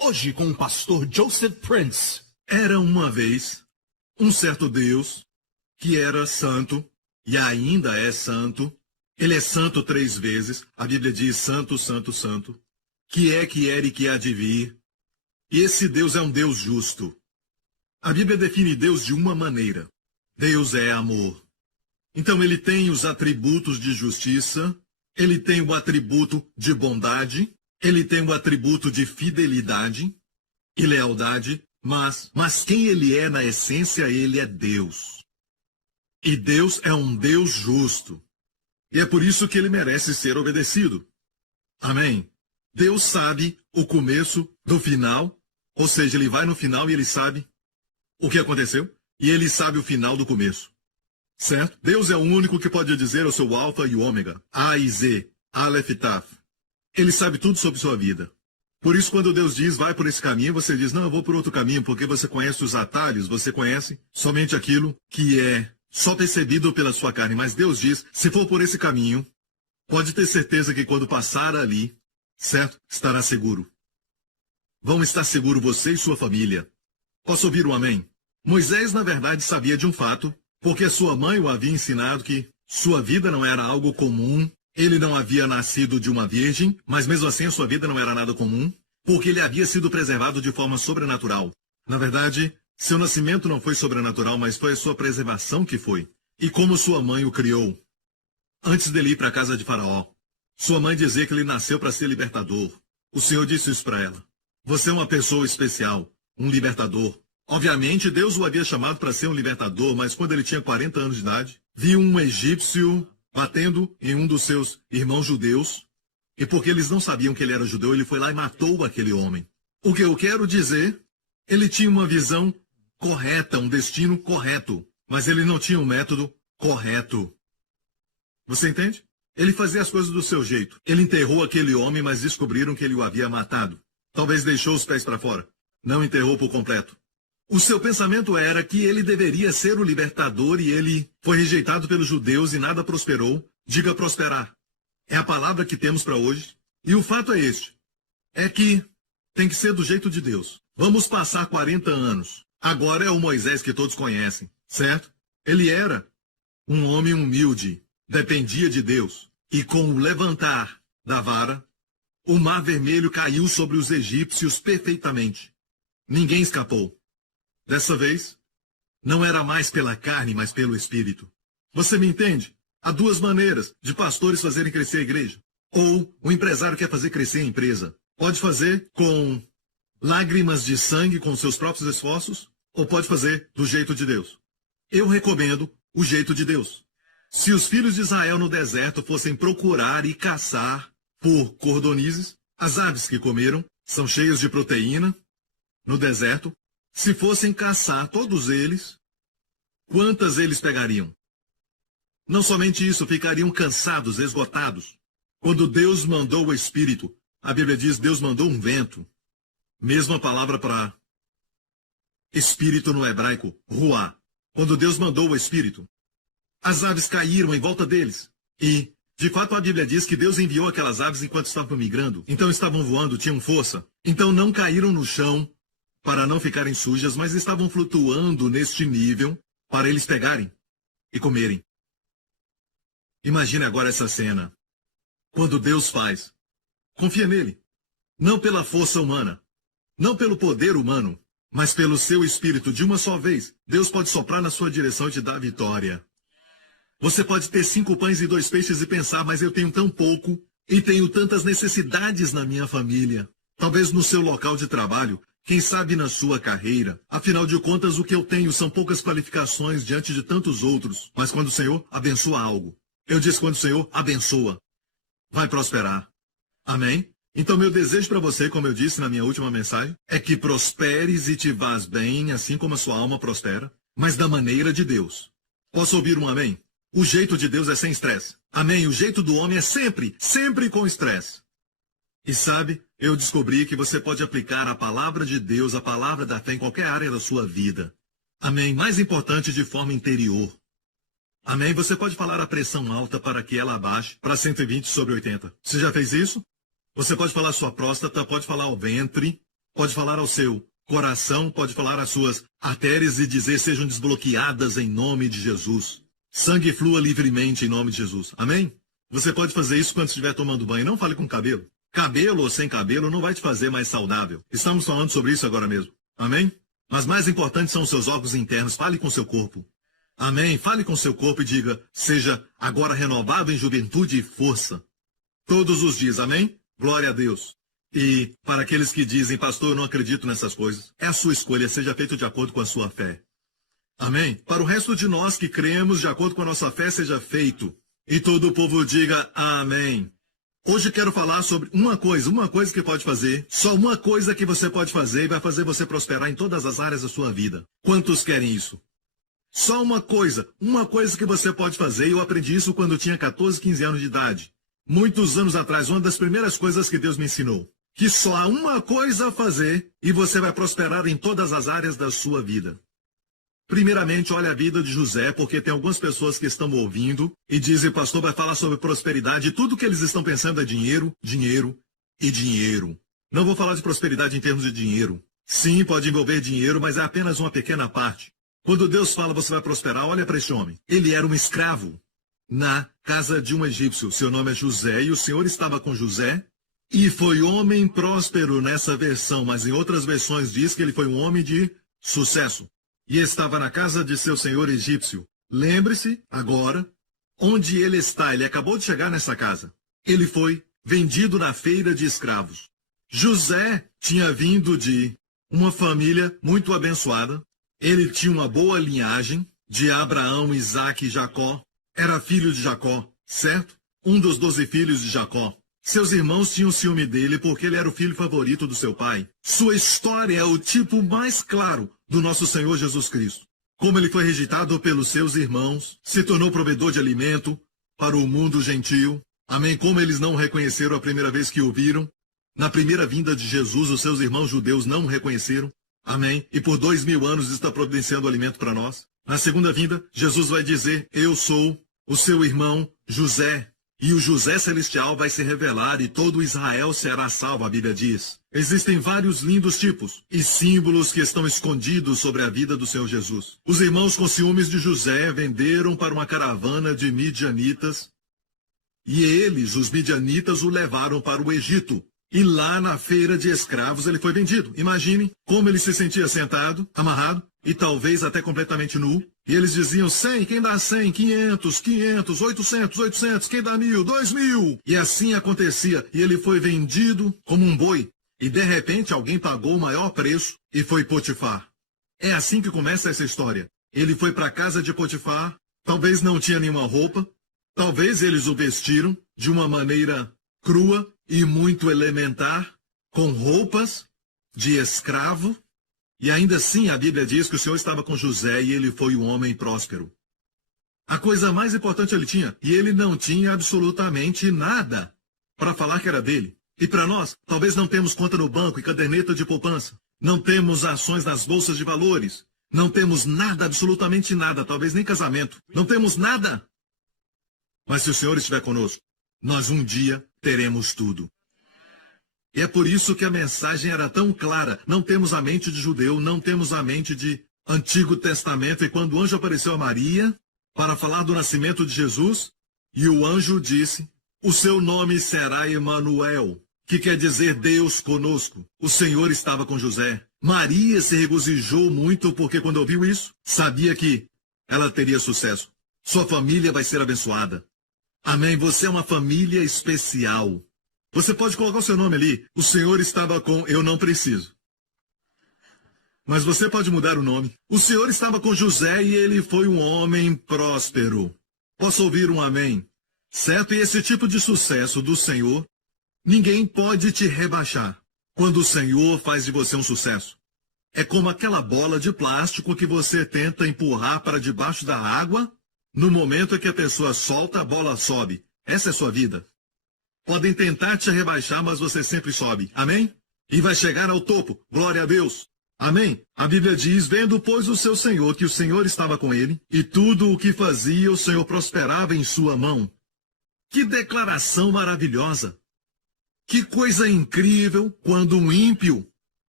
Hoje com o pastor Joseph Prince. Era uma vez um certo Deus que era santo e ainda é santo. Ele é santo 3 vezes. A Bíblia diz santo, santo, santo. Que era e que há de vir. E esse Deus é um Deus justo. A Bíblia define Deus de uma maneira. Deus é amor. Então ele tem os atributos de justiça, ele tem o atributo de bondade, ele tem o atributo de fidelidade e lealdade, mas quem ele é na essência, ele é Deus. E Deus é um Deus justo. E é por isso que ele merece ser obedecido. Amém? Deus sabe o começo do final, ou seja, ele vai no final e ele sabe o que aconteceu, e ele sabe o final do começo. Certo? Deus é o único que pode dizer eu sou o Alfa e o Ômega, A e Z, Aleph e Taf. Ele sabe tudo sobre sua vida. Por isso, quando Deus diz, vai por esse caminho, você diz, não, eu vou por outro caminho, porque você conhece os atalhos, você conhece somente aquilo que é só percebido pela sua carne. Mas Deus diz, se for por esse caminho, pode ter certeza que quando passar ali, certo? Estará seguro. Vão estar seguro você e sua família. Posso ouvir um amém? Moisés, na verdade, sabia de um fato, porque sua mãe o havia ensinado que sua vida não era algo comum. Ele não havia nascido de uma virgem, mas mesmo assim a sua vida não era nada comum, porque ele havia sido preservado de forma sobrenatural. Na verdade, seu nascimento não foi sobrenatural, mas foi a sua preservação que foi. E como sua mãe o criou. Antes dele ir para a casa de Faraó, sua mãe dizia que ele nasceu para ser libertador. O Senhor disse isso para ela. Você é uma pessoa especial, um libertador. Obviamente, Deus o havia chamado para ser um libertador, mas quando ele tinha 40 anos de idade, viu um egípcio batendo em um dos seus irmãos judeus, e porque eles não sabiam que ele era judeu, ele foi lá e matou aquele homem. O que eu quero dizer, ele tinha uma visão correta, um destino correto, mas ele não tinha um método correto. Você entende? Ele fazia as coisas do seu jeito. Ele enterrou aquele homem, mas descobriram que ele o havia matado. Talvez deixou os pés para fora. Não enterrou por completo. O seu pensamento era que ele deveria ser o libertador e ele foi rejeitado pelos judeus e nada prosperou. Diga prosperar. É a palavra que temos para hoje. E o fato é este. É que tem que ser do jeito de Deus. Vamos passar 40 anos. Agora é o Moisés que todos conhecem, certo? Ele era um homem humilde, dependia de Deus. E com o levantar da vara, o mar vermelho caiu sobre os egípcios perfeitamente. Ninguém escapou. Dessa vez, não era mais pela carne, mas pelo Espírito. Você me entende? Há 2 maneiras de pastores fazerem crescer a igreja. Ou o empresário quer fazer crescer a empresa. Pode fazer com lágrimas de sangue, com seus próprios esforços, ou pode fazer do jeito de Deus. Eu recomendo o jeito de Deus. Se os filhos de Israel no deserto fossem procurar e caçar por cordonizes, as aves que comeram são cheias de proteína no deserto. Se fossem caçar todos eles, quantas eles pegariam? Não somente isso, ficariam cansados, esgotados. Quando Deus mandou o Espírito, a Bíblia diz, Deus mandou um vento. Mesma palavra para Espírito no hebraico, ruá. Quando Deus mandou o Espírito, as aves caíram em volta deles. E, de fato, a Bíblia diz que Deus enviou aquelas aves enquanto estavam migrando. Então estavam voando, tinham força. Então não caíram no chão para não ficarem sujas, mas estavam flutuando neste nível para eles pegarem e comerem. Imagine agora essa cena. Quando Deus faz, confia nele. Não pela força humana, não pelo poder humano, mas pelo seu Espírito de uma só vez. Deus pode soprar na sua direção e te dar a vitória. Você pode ter 5 pães e 2 peixes e pensar, mas eu tenho tão pouco e tenho tantas necessidades na minha família. Talvez no seu local de trabalho, quem sabe na sua carreira. Afinal de contas, o que eu tenho são poucas qualificações diante de tantos outros. Mas quando o Senhor abençoa algo, eu disse quando o Senhor abençoa, vai prosperar. Amém? Então meu desejo para você, como eu disse na minha última mensagem, é que prosperes e te vás bem, assim como a sua alma prospera, mas da maneira de Deus. Posso ouvir um amém? O jeito de Deus é sem estresse. Amém? O jeito do homem é sempre com estresse. E sabe, eu descobri que você pode aplicar a palavra de Deus, a palavra da fé em qualquer área da sua vida. Amém? Mais importante, de forma interior. Amém? Você pode falar a pressão alta para que ela abaixe para 120 sobre 80. Você já fez isso? Você pode falar sua próstata, pode falar o ventre, pode falar ao seu coração, pode falar às suas artérias e dizer: sejam desbloqueadas em nome de Jesus. Sangue flua livremente em nome de Jesus. Amém? Você pode fazer isso quando estiver tomando banho. Não fale com cabelo. Cabelo ou sem cabelo não vai te fazer mais saudável. Estamos falando sobre isso agora mesmo. Amém? Mas mais importante são os seus órgãos internos. Fale com seu corpo. Amém? Fale com seu corpo e diga: seja agora renovado em juventude e força. Todos os dias. Amém? Glória a Deus. E para aqueles que dizem: pastor, eu não acredito nessas coisas, é a sua escolha, seja feito de acordo com a sua fé. Amém? Para o resto de nós que cremos, de acordo com a nossa fé, seja feito. E todo o povo diga amém. Hoje quero falar sobre uma coisa que pode fazer, só uma coisa que você pode fazer e vai fazer você prosperar em todas as áreas da sua vida. Quantos querem isso? Só uma coisa que você pode fazer, e eu aprendi isso quando eu tinha 14, 15 anos de idade. Muitos anos atrás, uma das primeiras coisas que Deus me ensinou. Que só há uma coisa a fazer e você vai prosperar em todas as áreas da sua vida. Primeiramente, olha a vida de José, porque tem algumas pessoas que estão ouvindo e dizem: pastor, vai falar sobre prosperidade, e tudo que eles estão pensando é dinheiro, dinheiro e dinheiro. Não vou falar de prosperidade em termos de dinheiro. Sim, pode envolver dinheiro, mas é apenas uma pequena parte. Quando Deus fala você vai prosperar, olha para este homem. Ele era um escravo na casa de um egípcio. Seu nome é José, e o Senhor estava com José, e foi homem próspero nessa versão, mas em outras versões diz que ele foi um homem de sucesso. E estava na casa de seu senhor egípcio. Lembre-se, agora, onde ele está. Ele acabou de chegar nessa casa. Ele foi vendido na feira de escravos. José tinha vindo de uma família muito abençoada. Ele tinha uma boa linhagem de Abraão, Isaque e Jacó. Era filho de Jacó, certo? Um dos 12 filhos de Jacó. Seus irmãos tinham ciúme dele porque ele era o filho favorito do seu pai. Sua história é o tipo mais claro do nosso Senhor Jesus Cristo. Como ele foi rejeitado pelos seus irmãos, se tornou provedor de alimento para o mundo gentio. Amém? Como eles não o reconheceram a primeira vez que o viram. Na primeira vinda de Jesus, os seus irmãos judeus não o reconheceram. Amém? E por 2000 anos está providenciando alimento para nós. Na segunda vinda, Jesus vai dizer: eu sou o seu irmão José. E o José Celestial vai se revelar e todo Israel será salvo, a Bíblia diz. Existem vários lindos tipos e símbolos que estão escondidos sobre a vida do Senhor Jesus. Os irmãos com ciúmes de José venderam para uma caravana de midianitas. E eles, os midianitas, o levaram para o Egito. E lá na feira de escravos ele foi vendido. Imagine como ele se sentia sentado, amarrado e talvez até completamente nu. E eles diziam: 100, quem dá 100, 500, 500, 800, 800, quem dá 1000, 2000. E assim acontecia. E ele foi vendido como um boi. E de repente alguém pagou o maior preço e foi Potifar. É assim que começa essa história. Ele foi para a casa de Potifar, talvez não tinha nenhuma roupa, talvez eles o vestiram de uma maneira crua e muito elementar, com roupas de escravo. E ainda assim a Bíblia diz que o Senhor estava com José e ele foi um homem próspero. A coisa mais importante ele tinha, e ele não tinha absolutamente nada para falar que era dele. E para nós, talvez não temos conta no banco e caderneta de poupança. Não temos ações nas bolsas de valores. Não temos nada, absolutamente nada, talvez nem casamento. Não temos nada. Mas se o Senhor estiver conosco, nós um dia teremos tudo. E é por isso que a mensagem era tão clara. Não temos a mente de judeu, não temos a mente de Antigo Testamento. E quando o anjo apareceu a Maria para falar do nascimento de Jesus, e o anjo disse: o seu nome será Emanuel, que quer dizer Deus conosco. O Senhor estava com José. Maria se regozijou muito porque quando ouviu isso, sabia que ela teria sucesso. Sua família vai ser abençoada. Amém? Você é uma família especial. Você pode colocar o seu nome ali. O Senhor estava com... Eu não preciso. Mas você pode mudar o nome. O Senhor estava com José e ele foi um homem próspero. Posso ouvir um amém? Certo? E esse tipo de sucesso do Senhor, ninguém pode te rebaixar. Quando o Senhor faz de você um sucesso. É como aquela bola de plástico que você tenta empurrar para debaixo da água. No momento em que a pessoa solta, a bola sobe. Essa é a sua vida. Podem tentar te rebaixar, mas você sempre sobe. Amém? E vai chegar ao topo. Glória a Deus. Amém? A Bíblia diz: vendo, pois, o seu Senhor, que o Senhor estava com ele, e tudo o que fazia, o Senhor prosperava em sua mão. Que declaração maravilhosa! Que coisa incrível quando um ímpio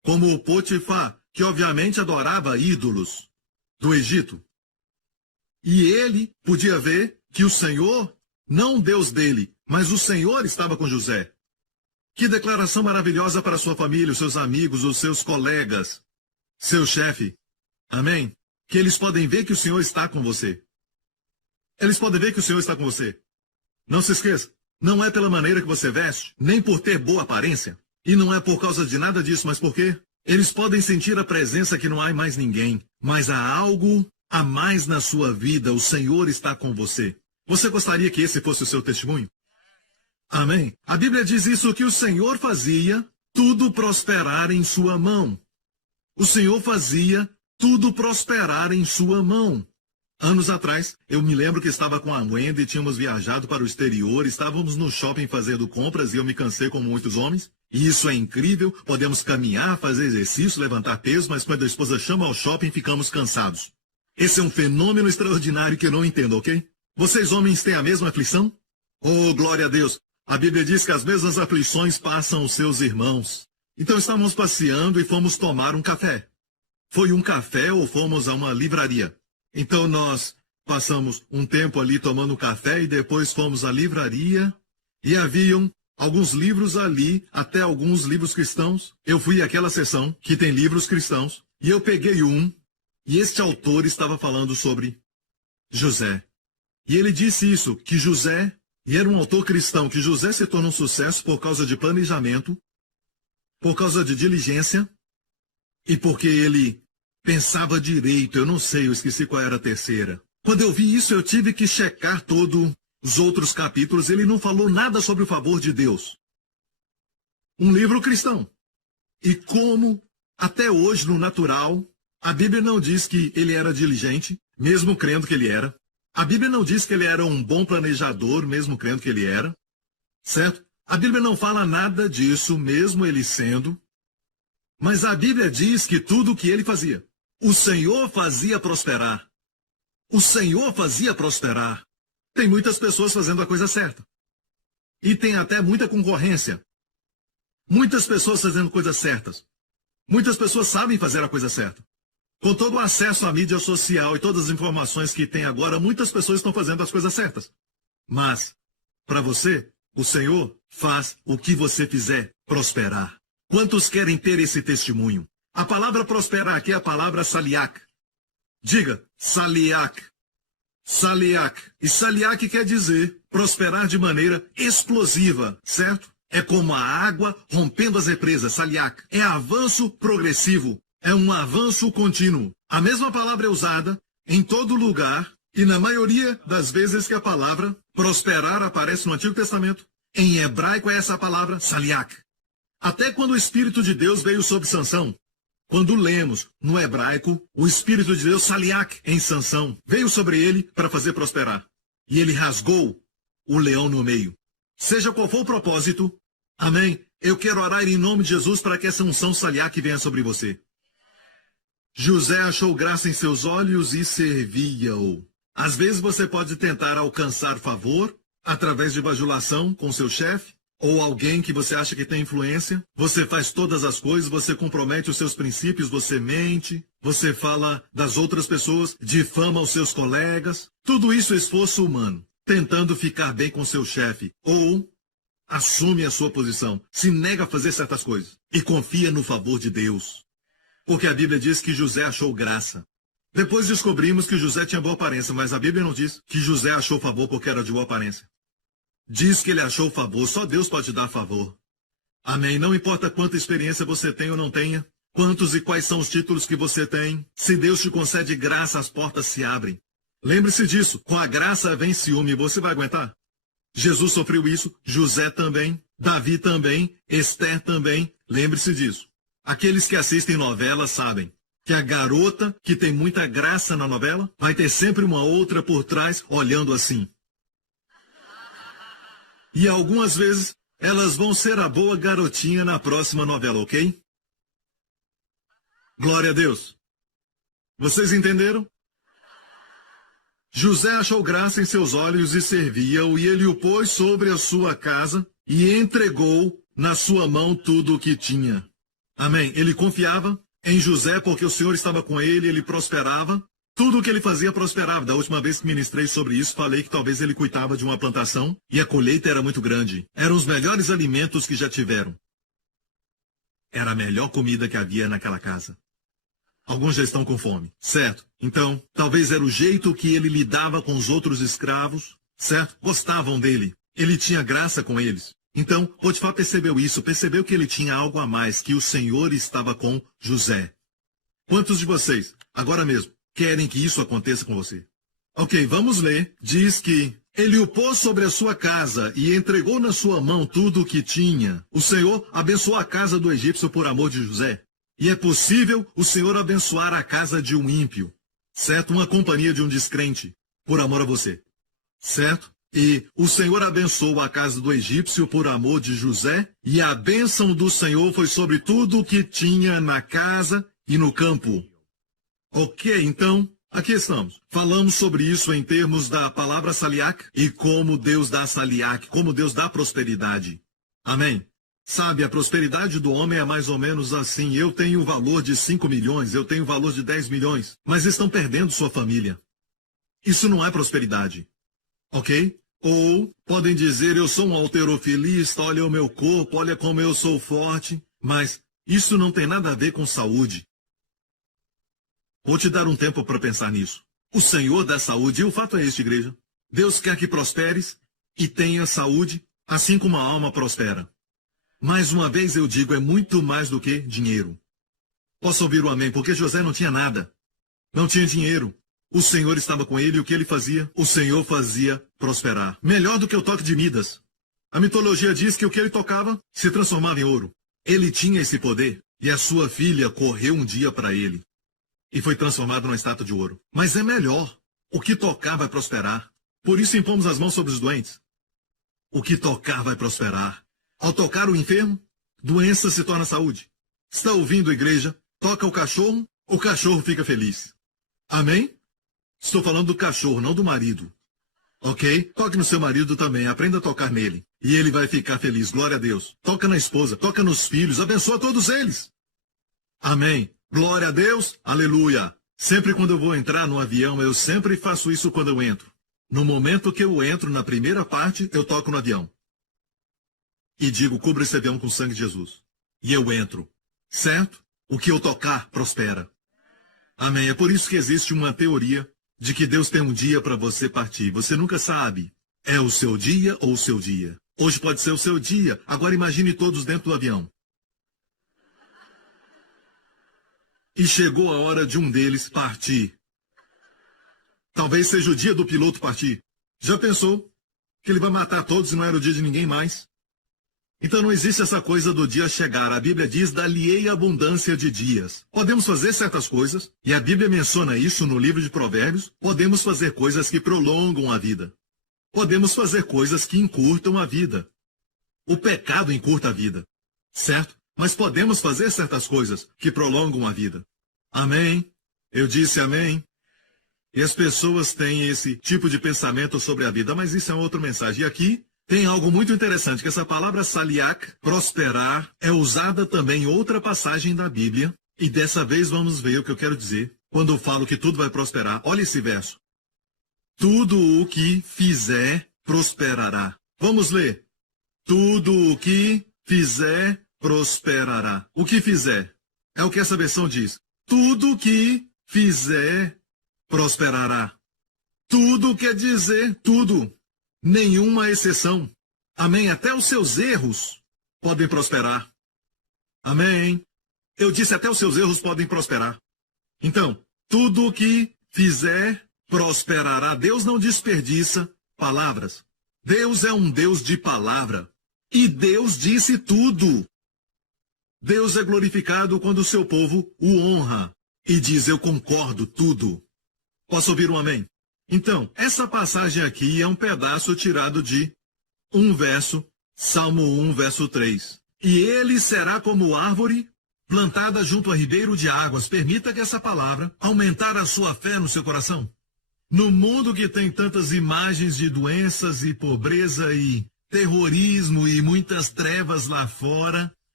como o Potifar, que obviamente adorava ídolos do Egito. E ele podia ver que o Senhor, não o Deus dele, mas o Senhor estava com José. Que declaração maravilhosa para sua família, os seus amigos, os seus colegas, seu chefe. Amém? Que eles podem ver que o Senhor está com você. Eles podem ver que o Senhor está com você. Não se esqueça, não é pela maneira que você veste, nem por ter boa aparência. E não é por causa de nada disso, mas por quê? Eles podem sentir a presença que não há mais ninguém, mas há algo a mais na sua vida, o Senhor está com você. Você gostaria que esse fosse o seu testemunho? Amém? A Bíblia diz isso, que o Senhor fazia tudo prosperar em sua mão. O Senhor fazia tudo prosperar em sua mão. Anos atrás, eu me lembro que estava com a Wendy, tínhamos viajado para o exterior, estávamos no shopping fazendo compras e eu me cansei como muitos homens. E isso é incrível, podemos caminhar, fazer exercício, levantar peso, mas quando a esposa chama ao shopping, ficamos cansados. Esse é um fenômeno extraordinário que eu não entendo, ok? Vocês homens têm a mesma aflição? Oh, glória a Deus! A Bíblia diz que as mesmas aflições passam os seus irmãos. Então estávamos passeando e fomos tomar um café. Foi um café ou fomos a uma livraria? Então nós passamos um tempo ali tomando café e depois fomos à livraria e haviam alguns livros ali, até alguns livros cristãos. Eu fui àquela seção que tem livros cristãos e eu peguei um e este autor estava falando sobre José. E ele disse isso, que José, e era um autor cristão, que José se tornou um sucesso por causa de planejamento, por causa de diligência e porque ele pensava direito. Eu não sei, eu esqueci qual era a terceira. Quando eu vi isso, eu tive que checar todos os outros capítulos. Ele não falou nada sobre o favor de Deus. Um livro cristão. E como, até hoje, no natural, a Bíblia não diz que ele era diligente, mesmo crendo que ele era. A Bíblia não diz que ele era um bom planejador, mesmo crendo que ele era. Certo? A Bíblia não fala nada disso, mesmo ele sendo. Mas a Bíblia diz que tudo o que ele fazia, o Senhor fazia prosperar. O Senhor fazia prosperar. Tem muitas pessoas fazendo a coisa certa. E tem até muita concorrência. Muitas pessoas fazendo coisas certas. Muitas pessoas sabem fazer a coisa certa. Com todo o acesso à mídia social e todas as informações que tem agora, muitas pessoas estão fazendo as coisas certas. Mas, para você, o Senhor faz o que você fizer prosperar. Quantos querem ter esse testemunho? A palavra prosperar aqui é a palavra saliak. Diga, saliak. Saliak. E saliak quer dizer prosperar de maneira explosiva, certo? É como a água rompendo as represas, saliak. É avanço progressivo. É um avanço contínuo. A mesma palavra é usada em todo lugar e na maioria das vezes que a palavra prosperar aparece no Antigo Testamento. Em hebraico é essa palavra saliak. Até quando o Espírito de Deus veio sobre Sansão, quando lemos no hebraico, o Espírito de Deus saliak em Sansão veio sobre ele para fazer prosperar. E ele rasgou o leão no meio. Seja qual for o propósito, amém, eu quero orar em nome de Jesus para que essa unção saliak venha sobre você. José achou graça em seus olhos e servia-o. Às vezes você pode tentar alcançar favor através de bajulação com seu chefe ou alguém que você acha que tem influência. Você faz todas as coisas, você compromete os seus princípios, você mente, você fala das outras pessoas, difama os seus colegas. Tudo isso é esforço humano, tentando ficar bem com seu chefe ou assume a sua posição, se nega a fazer certas coisas e confia no favor de Deus. Porque a Bíblia diz que José achou graça. Depois descobrimos que José tinha boa aparência, mas a Bíblia não diz que José achou favor porque era de boa aparência. Diz que ele achou favor, só Deus pode dar favor. Amém? Não importa quanta experiência você tem ou não tenha, quantos e quais são os títulos que você tem, se Deus te concede graça, as portas se abrem. Lembre-se disso, com a graça vem ciúme, você vai aguentar? Jesus sofreu isso, José também, Davi também, Esther também, lembre-se disso. Aqueles que assistem novelas sabem que a garota que tem muita graça na novela vai ter sempre uma outra por trás olhando assim. E algumas vezes elas vão ser a boa garotinha na próxima novela, ok? Glória a Deus. Vocês entenderam? José achou graça em seus olhos e servia-o, e ele o pôs sobre a sua casa e entregou na sua mão tudo o que tinha. Amém. Ele confiava em José porque o Senhor estava com ele, ele prosperava. Tudo o que ele fazia prosperava. Da última vez que ministrei sobre isso, falei que talvez ele cuidava de uma plantação e a colheita era muito grande. Eram os melhores alimentos que já tiveram. Era a melhor comida que havia naquela casa. Alguns já estão com fome, certo? Então, talvez era o jeito que ele lidava com os outros escravos, certo? Gostavam dele. Ele tinha graça com eles. Então, Potifar percebeu isso, percebeu que ele tinha algo a mais, que o Senhor estava com José. Quantos de vocês, agora mesmo, querem que isso aconteça com você? Ok, vamos ler. Diz que ele o pôs sobre a sua casa e entregou na sua mão tudo o que tinha. O Senhor abençoou a casa do egípcio por amor de José. E é possível o Senhor abençoar a casa de um ímpio, certo? Uma companhia de um descrente, por amor a você, certo? E o Senhor abençoou a casa do egípcio por amor de José, e a bênção do Senhor foi sobre tudo o que tinha na casa e no campo. Ok, então, aqui estamos. Falamos sobre isso em termos da palavra saliak e como Deus dá saliak, como Deus dá prosperidade. Amém? Sabe, a prosperidade do homem é mais ou menos assim. Eu tenho o valor de 5 milhões, eu tenho o valor de 10 milhões, mas estão perdendo sua família. Isso não é prosperidade. Ok? Ou podem dizer, eu sou um halterofilista, olha o meu corpo, olha como eu sou forte, mas isso não tem nada a ver com saúde. Vou te dar um tempo para pensar nisso. O Senhor dá saúde, e o fato é este, igreja. Deus quer que prosperes e tenha saúde, assim como a alma prospera. Mais uma vez eu digo, é muito mais do que dinheiro. Posso ouvir o amém? Porque José não tinha nada. Não tinha dinheiro. O Senhor estava com ele e o que ele fazia? O Senhor fazia prosperar. Melhor do que o toque de Midas. A mitologia diz que o que ele tocava se transformava em ouro. Ele tinha esse poder e a sua filha correu um dia para ele e foi transformado numa estátua de ouro. Mas é melhor. O que tocar vai prosperar. Por isso impomos as mãos sobre os doentes. O que tocar vai prosperar. Ao tocar o enfermo, doença se torna saúde. Está ouvindo, igreja? Toca o cachorro fica feliz. Amém? Estou falando do cachorro, não do marido. Ok? Toque no seu marido também, aprenda a tocar nele. E ele vai ficar feliz, glória a Deus. Toca na esposa, toca nos filhos, abençoa todos eles. Amém. Glória a Deus, aleluia. Sempre quando eu vou entrar no avião, eu sempre faço isso quando eu entro. No momento que eu entro na primeira parte, eu toco no avião. E digo, cubra esse avião com o sangue de Jesus. E eu entro. Certo? O que eu tocar, prospera. Amém. É por isso que existe uma teoria de que Deus tem um dia para você partir. Você nunca sabe. É o seu dia ou o seu dia. Hoje pode ser o seu dia. Agora imagine todos dentro do avião. E chegou a hora de um deles partir. Talvez seja o dia do piloto partir. Já pensou que ele vai matar todos e não era o dia de ninguém mais? Então não existe essa coisa do dia chegar. A Bíblia diz, dar-lhe-ei abundância de dias. Podemos fazer certas coisas, e a Bíblia menciona isso no livro de Provérbios. Podemos fazer coisas que prolongam a vida. Podemos fazer coisas que encurtam a vida. O pecado encurta a vida, certo? Mas podemos fazer certas coisas que prolongam a vida. Amém? Eu disse amém. E as pessoas têm esse tipo de pensamento sobre a vida, mas isso é uma outra mensagem. E aqui tem algo muito interessante, que essa palavra saliak, prosperar, é usada também em outra passagem da Bíblia. E dessa vez vamos ver o que eu quero dizer quando eu falo que tudo vai prosperar. Olha esse verso. Tudo o que fizer, prosperará. Vamos ler. Tudo o que fizer, prosperará. O que fizer? É o que essa versão diz. Tudo o que fizer, prosperará. Tudo quer dizer tudo. Nenhuma exceção. Amém? Até os seus erros podem prosperar. Amém? Eu disse até os seus erros podem prosperar. Então, tudo o que fizer, prosperará. Deus não desperdiça palavras. Deus é um Deus de palavra. E Deus disse tudo. Deus é glorificado quando o seu povo o honra e diz, eu concordo tudo. Posso ouvir um amém? Então, essa passagem aqui é um pedaço tirado de um verso, Salmo 1, verso 3. E ele será como árvore plantada junto a ribeiro de águas. Permita que essa palavra aumentar a sua fé no seu coração. No mundo que tem tantas imagens de doenças e pobreza e terrorismo e muitas trevas lá fora,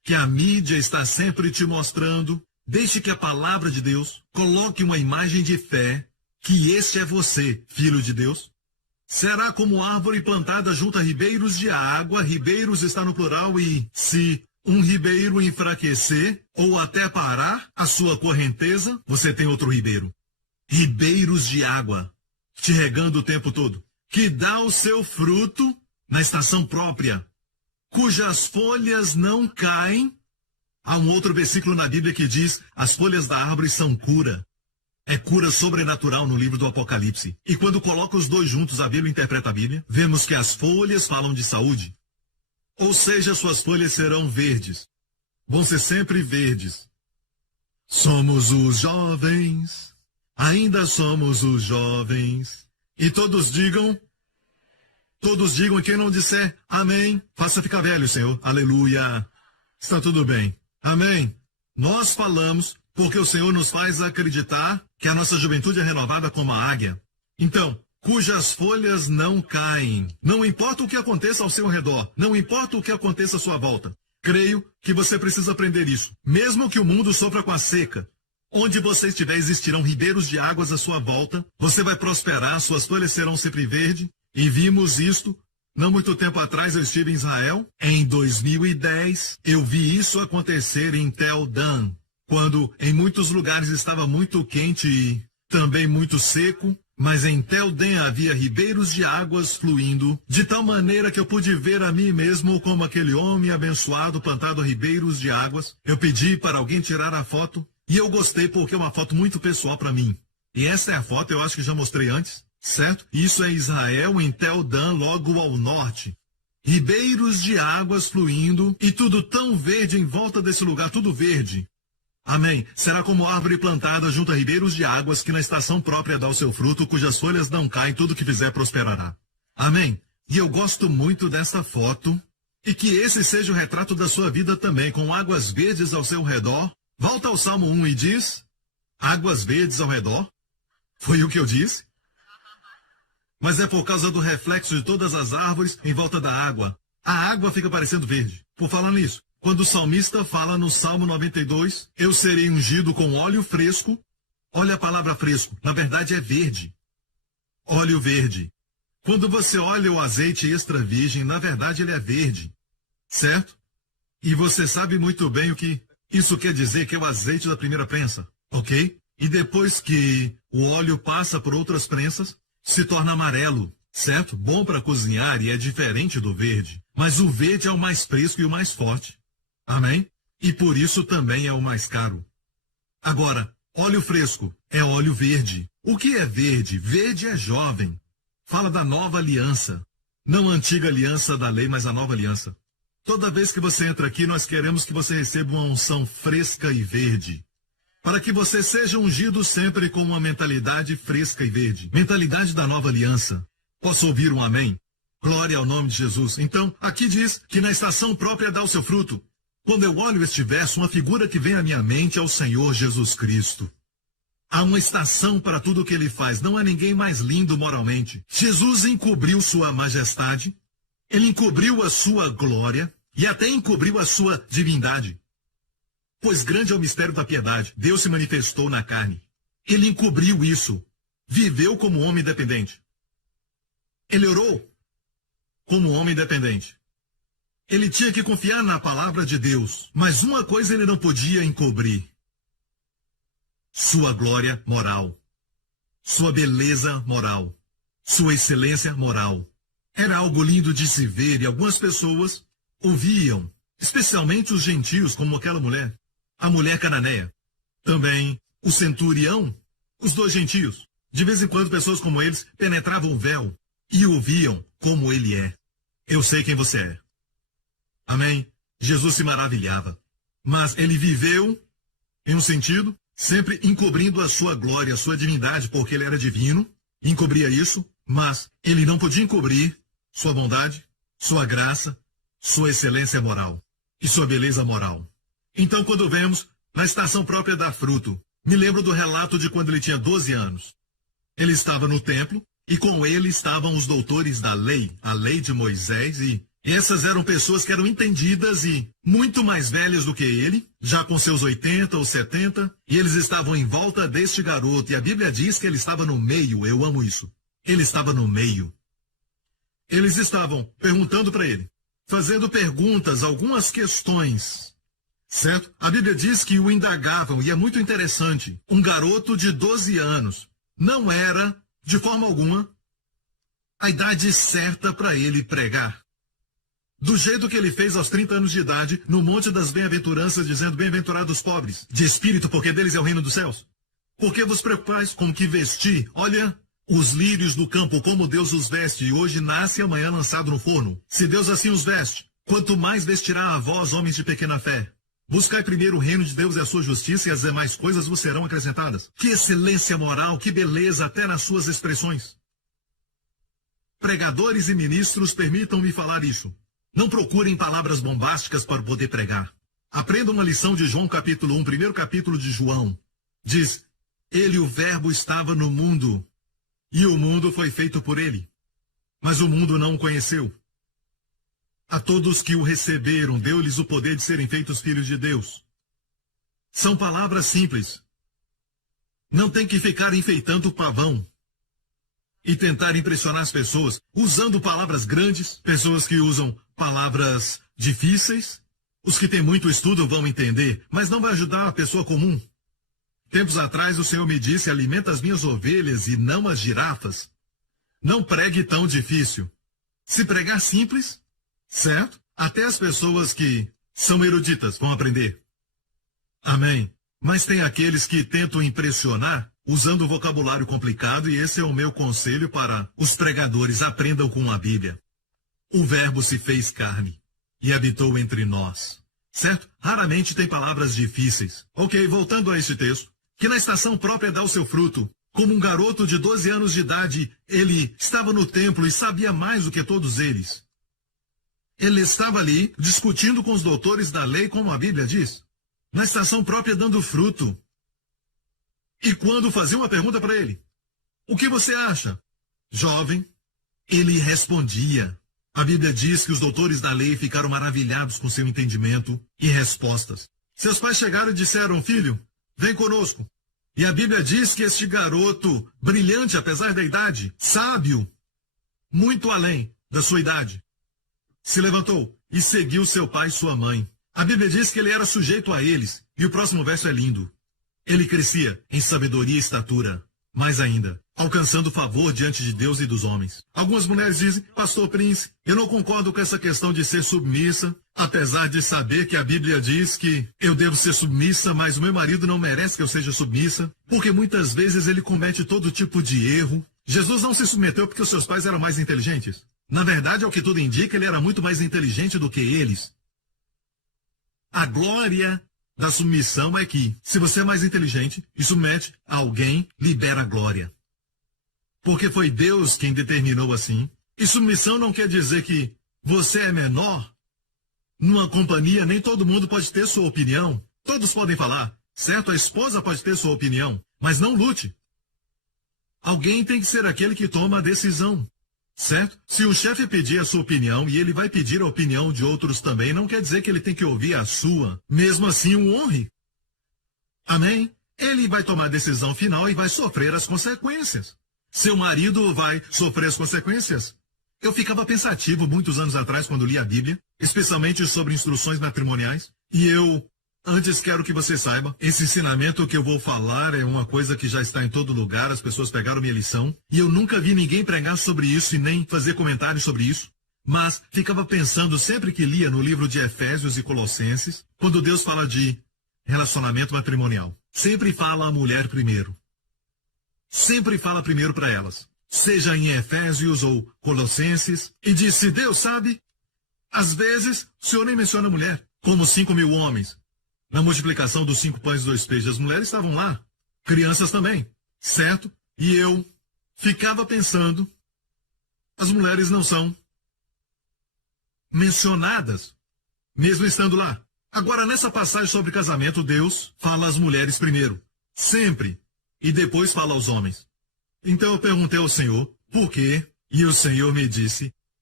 que a mídia está sempre te mostrando, deixe que a palavra de Deus coloque uma imagem de fé que este é você, filho de Deus. Será como árvore plantada junto a ribeiros de água, ribeiros está no plural, e se um ribeiro enfraquecer ou até parar a sua correnteza, você tem outro ribeiro. Ribeiros de água, te regando o tempo todo, que dá o seu fruto na estação própria, cujas folhas não caem. Há um outro versículo na Bíblia que diz, as folhas da árvore são cura. É cura sobrenatural no livro do Apocalipse. E quando coloca os dois juntos, a Bíblia interpreta a Bíblia, vemos que as folhas falam de saúde. Ou seja, suas folhas serão verdes. Vão ser sempre verdes. Somos os jovens, ainda somos os jovens. E todos digam, e quem não disser amém, faça ficar velho, Senhor. Aleluia. Está tudo bem. Amém. Nós falamos porque o Senhor nos faz acreditar que a nossa juventude é renovada como a águia. Então, cujas folhas não caem. Não importa o que aconteça ao seu redor, não importa o que aconteça à sua volta. Creio que você precisa aprender isso. Mesmo que o mundo sofra com a seca, onde você estiver existirão ribeiros de águas à sua volta, você vai prosperar, suas folhas serão sempre verdes. E vimos isto. Não muito tempo atrás eu estive em Israel. Em 2010, eu vi isso acontecer em Tel Dan, quando em muitos lugares estava muito quente e também muito seco, mas em Tel Dan havia ribeiros de águas fluindo, de tal maneira que eu pude ver a mim mesmo como aquele homem abençoado plantado a ribeiros de águas. Eu pedi para alguém tirar a foto e eu gostei porque é uma foto muito pessoal para mim. E essa é a foto, eu acho que já mostrei antes, certo? Isso é Israel, em Tel Dan, logo ao norte. Ribeiros de águas fluindo e tudo tão verde em volta desse lugar, tudo verde. Amém. Será como árvore plantada junto a ribeiros de águas, que na estação própria dá o seu fruto, cujas folhas não caem, tudo que fizer prosperará. Amém. E eu gosto muito dessa foto, e que esse seja o retrato da sua vida também, com águas verdes ao seu redor. Volta ao Salmo 1 e diz, águas verdes ao redor. Foi o que eu disse? Mas é por causa do reflexo de todas as árvores em volta da água. A água fica parecendo verde. Por falar nisso, quando o salmista fala no Salmo 92, eu serei ungido com óleo fresco. Olha a palavra fresco, na verdade é verde. Óleo verde. Quando você olha o azeite extra virgem, na verdade ele é verde. Certo? E você sabe muito bem o que isso quer dizer, que é o azeite da primeira prensa. Ok? E depois que o óleo passa por outras prensas, se torna amarelo. Certo? Bom para cozinhar e é diferente do verde. Mas o verde é o mais fresco e o mais forte. Amém? E por isso também é o mais caro. Agora, óleo fresco é óleo verde. O que é verde? Verde é jovem. Fala da nova aliança. Não a antiga aliança da lei, mas a nova aliança. Toda vez que você entra aqui, nós queremos que você receba uma unção fresca e verde. Para que você seja ungido sempre com uma mentalidade fresca e verde. Mentalidade da nova aliança. Posso ouvir um amém? Glória ao nome de Jesus. Então, aqui diz que na estação própria dá o seu fruto. Quando eu olho este verso, uma figura que vem à minha mente é o Senhor Jesus Cristo. Há uma estação para tudo o que ele faz. Não há ninguém mais lindo moralmente. Jesus encobriu sua majestade, ele encobriu a sua glória e até encobriu a sua divindade. Pois grande é o mistério da piedade. Deus se manifestou na carne. Ele encobriu isso. Viveu como homem independente. Ele orou como homem independente. Ele tinha que confiar na palavra de Deus, mas uma coisa ele não podia encobrir: sua glória moral, sua beleza moral, sua excelência moral. Era algo lindo de se ver e algumas pessoas ouviam, especialmente os gentios, como aquela mulher, a mulher cananeia. Também o centurião, os dois gentios. De vez em quando pessoas como eles penetravam o véu e ouviam como ele é. Eu sei quem você é. Amém? Jesus se maravilhava. Mas ele viveu, em um sentido, sempre encobrindo a sua glória, a sua divindade, porque ele era divino, encobria isso, mas ele não podia encobrir sua bondade, sua graça, sua excelência moral e sua beleza moral. Então, quando vemos na estação própria dar fruto, me lembro do relato de quando ele tinha 12 anos. Ele estava no templo e com ele estavam os doutores da lei, a lei de Moisés, e Essas eram pessoas que eram entendidas e muito mais velhas do que ele, já com seus 80 ou 70, e eles estavam em volta deste garoto, e a Bíblia diz que ele estava no meio. Eu amo isso. Ele estava no meio. Eles estavam perguntando para ele, fazendo perguntas, algumas questões, certo? A Bíblia diz que o indagavam, e é muito interessante. Um garoto de 12 anos não era, de forma alguma, a idade certa para ele pregar. Do jeito que ele fez aos 30 anos de idade, no Monte das Bem-aventuranças, dizendo, bem-aventurados os pobres, de espírito, porque deles é o reino dos céus. Por que vos preocupais com o que vestir? Olha, os lírios do campo, como Deus os veste, e hoje nasce e amanhã lançado no forno. Se Deus assim os veste, quanto mais vestirá a vós, homens de pequena fé. Buscai primeiro o reino de Deus e a sua justiça, e as demais coisas vos serão acrescentadas. Que excelência moral, que beleza até nas suas expressões. Pregadores e ministros, permitam-me falar isso. Não procurem palavras bombásticas para poder pregar. Aprenda uma lição de João capítulo 1, primeiro capítulo de João. Diz, ele, o verbo, estava no mundo, e o mundo foi feito por ele. Mas o mundo não o conheceu. A todos que o receberam, deu-lhes o poder de serem feitos filhos de Deus. São palavras simples. Não tem que ficar enfeitando o pavão e tentar impressionar as pessoas, usando palavras grandes, pessoas que usam palavras difíceis. Os que têm muito estudo vão entender, mas não vai ajudar a pessoa comum. Tempos atrás o Senhor me disse, alimenta as minhas ovelhas e não as girafas. Não pregue tão difícil. Se pregar simples, certo? Até as pessoas que são eruditas vão aprender. Amém. Mas tem aqueles que tentam impressionar usando vocabulário complicado, e esse é o meu conselho para os pregadores, aprendam com a Bíblia. O verbo se fez carne e habitou entre nós. Certo? Raramente tem palavras difíceis. Ok, voltando a este texto. Que na estação própria dá o seu fruto. Como um garoto de 12 anos de idade, ele estava no templo e sabia mais do que todos eles. Ele estava ali, discutindo com os doutores da lei, como a Bíblia diz. Na estação própria dando fruto. E quando fazia uma pergunta para ele, o que você acha? Jovem, ele respondia. A Bíblia diz que os doutores da lei ficaram maravilhados com seu entendimento e respostas. Seus pais chegaram e disseram, filho, vem conosco. E a Bíblia diz que este garoto, brilhante apesar da idade, sábio, muito além da sua idade, se levantou e seguiu seu pai e sua mãe. A Bíblia diz que ele era sujeito a eles. E o próximo verso é lindo. Ele crescia em sabedoria e estatura, mais ainda, alcançando favor diante de Deus e dos homens. Algumas mulheres dizem, pastor Prince, eu não concordo com essa questão de ser submissa, apesar de saber que a Bíblia diz que eu devo ser submissa, mas o meu marido não merece que eu seja submissa, porque muitas vezes ele comete todo tipo de erro. Jesus não se submeteu porque os seus pais eram mais inteligentes. Na verdade, ao que tudo indica, ele era muito mais inteligente do que eles. A glória da submissão é que, se você é mais inteligente e submete a alguém, libera a glória. Porque foi Deus quem determinou assim. E submissão não quer dizer que você é menor. Numa companhia, nem todo mundo pode ter sua opinião. Todos podem falar, certo? A esposa pode ter sua opinião, mas não lute. Alguém tem que ser aquele que toma a decisão. Certo? Se o chefe pedir a sua opinião e ele vai pedir a opinião de outros também, não quer dizer que ele tem que ouvir a sua. Mesmo assim, o honre. Amém? Ele vai tomar a decisão final e vai sofrer as consequências. Seu marido vai sofrer as consequências. Eu ficava pensativo muitos anos atrás quando li a Bíblia, especialmente sobre instruções matrimoniais, e eu... Antes quero que você saiba, esse ensinamento que eu vou falar é uma coisa que já está em todo lugar, as pessoas pegaram minha lição, e eu nunca vi ninguém pregar sobre isso e nem fazer comentários sobre isso, mas ficava pensando sempre que lia no livro de Efésios e Colossenses, quando Deus fala de relacionamento matrimonial. Sempre fala a mulher primeiro. Sempre fala primeiro para elas. Seja em Efésios ou Colossenses, e diz, se Deus sabe, às vezes o Senhor nem menciona a mulher, como 5.000 homens. Na multiplicação dos 5 pães e 2 peixes, as mulheres estavam lá, crianças também, certo? E eu ficava pensando, as mulheres não são mencionadas, mesmo estando lá. Agora, nessa passagem sobre casamento, Deus fala às mulheres primeiro, sempre, e depois fala aos homens. Então eu perguntei ao Senhor, por quê? E o Senhor me disse,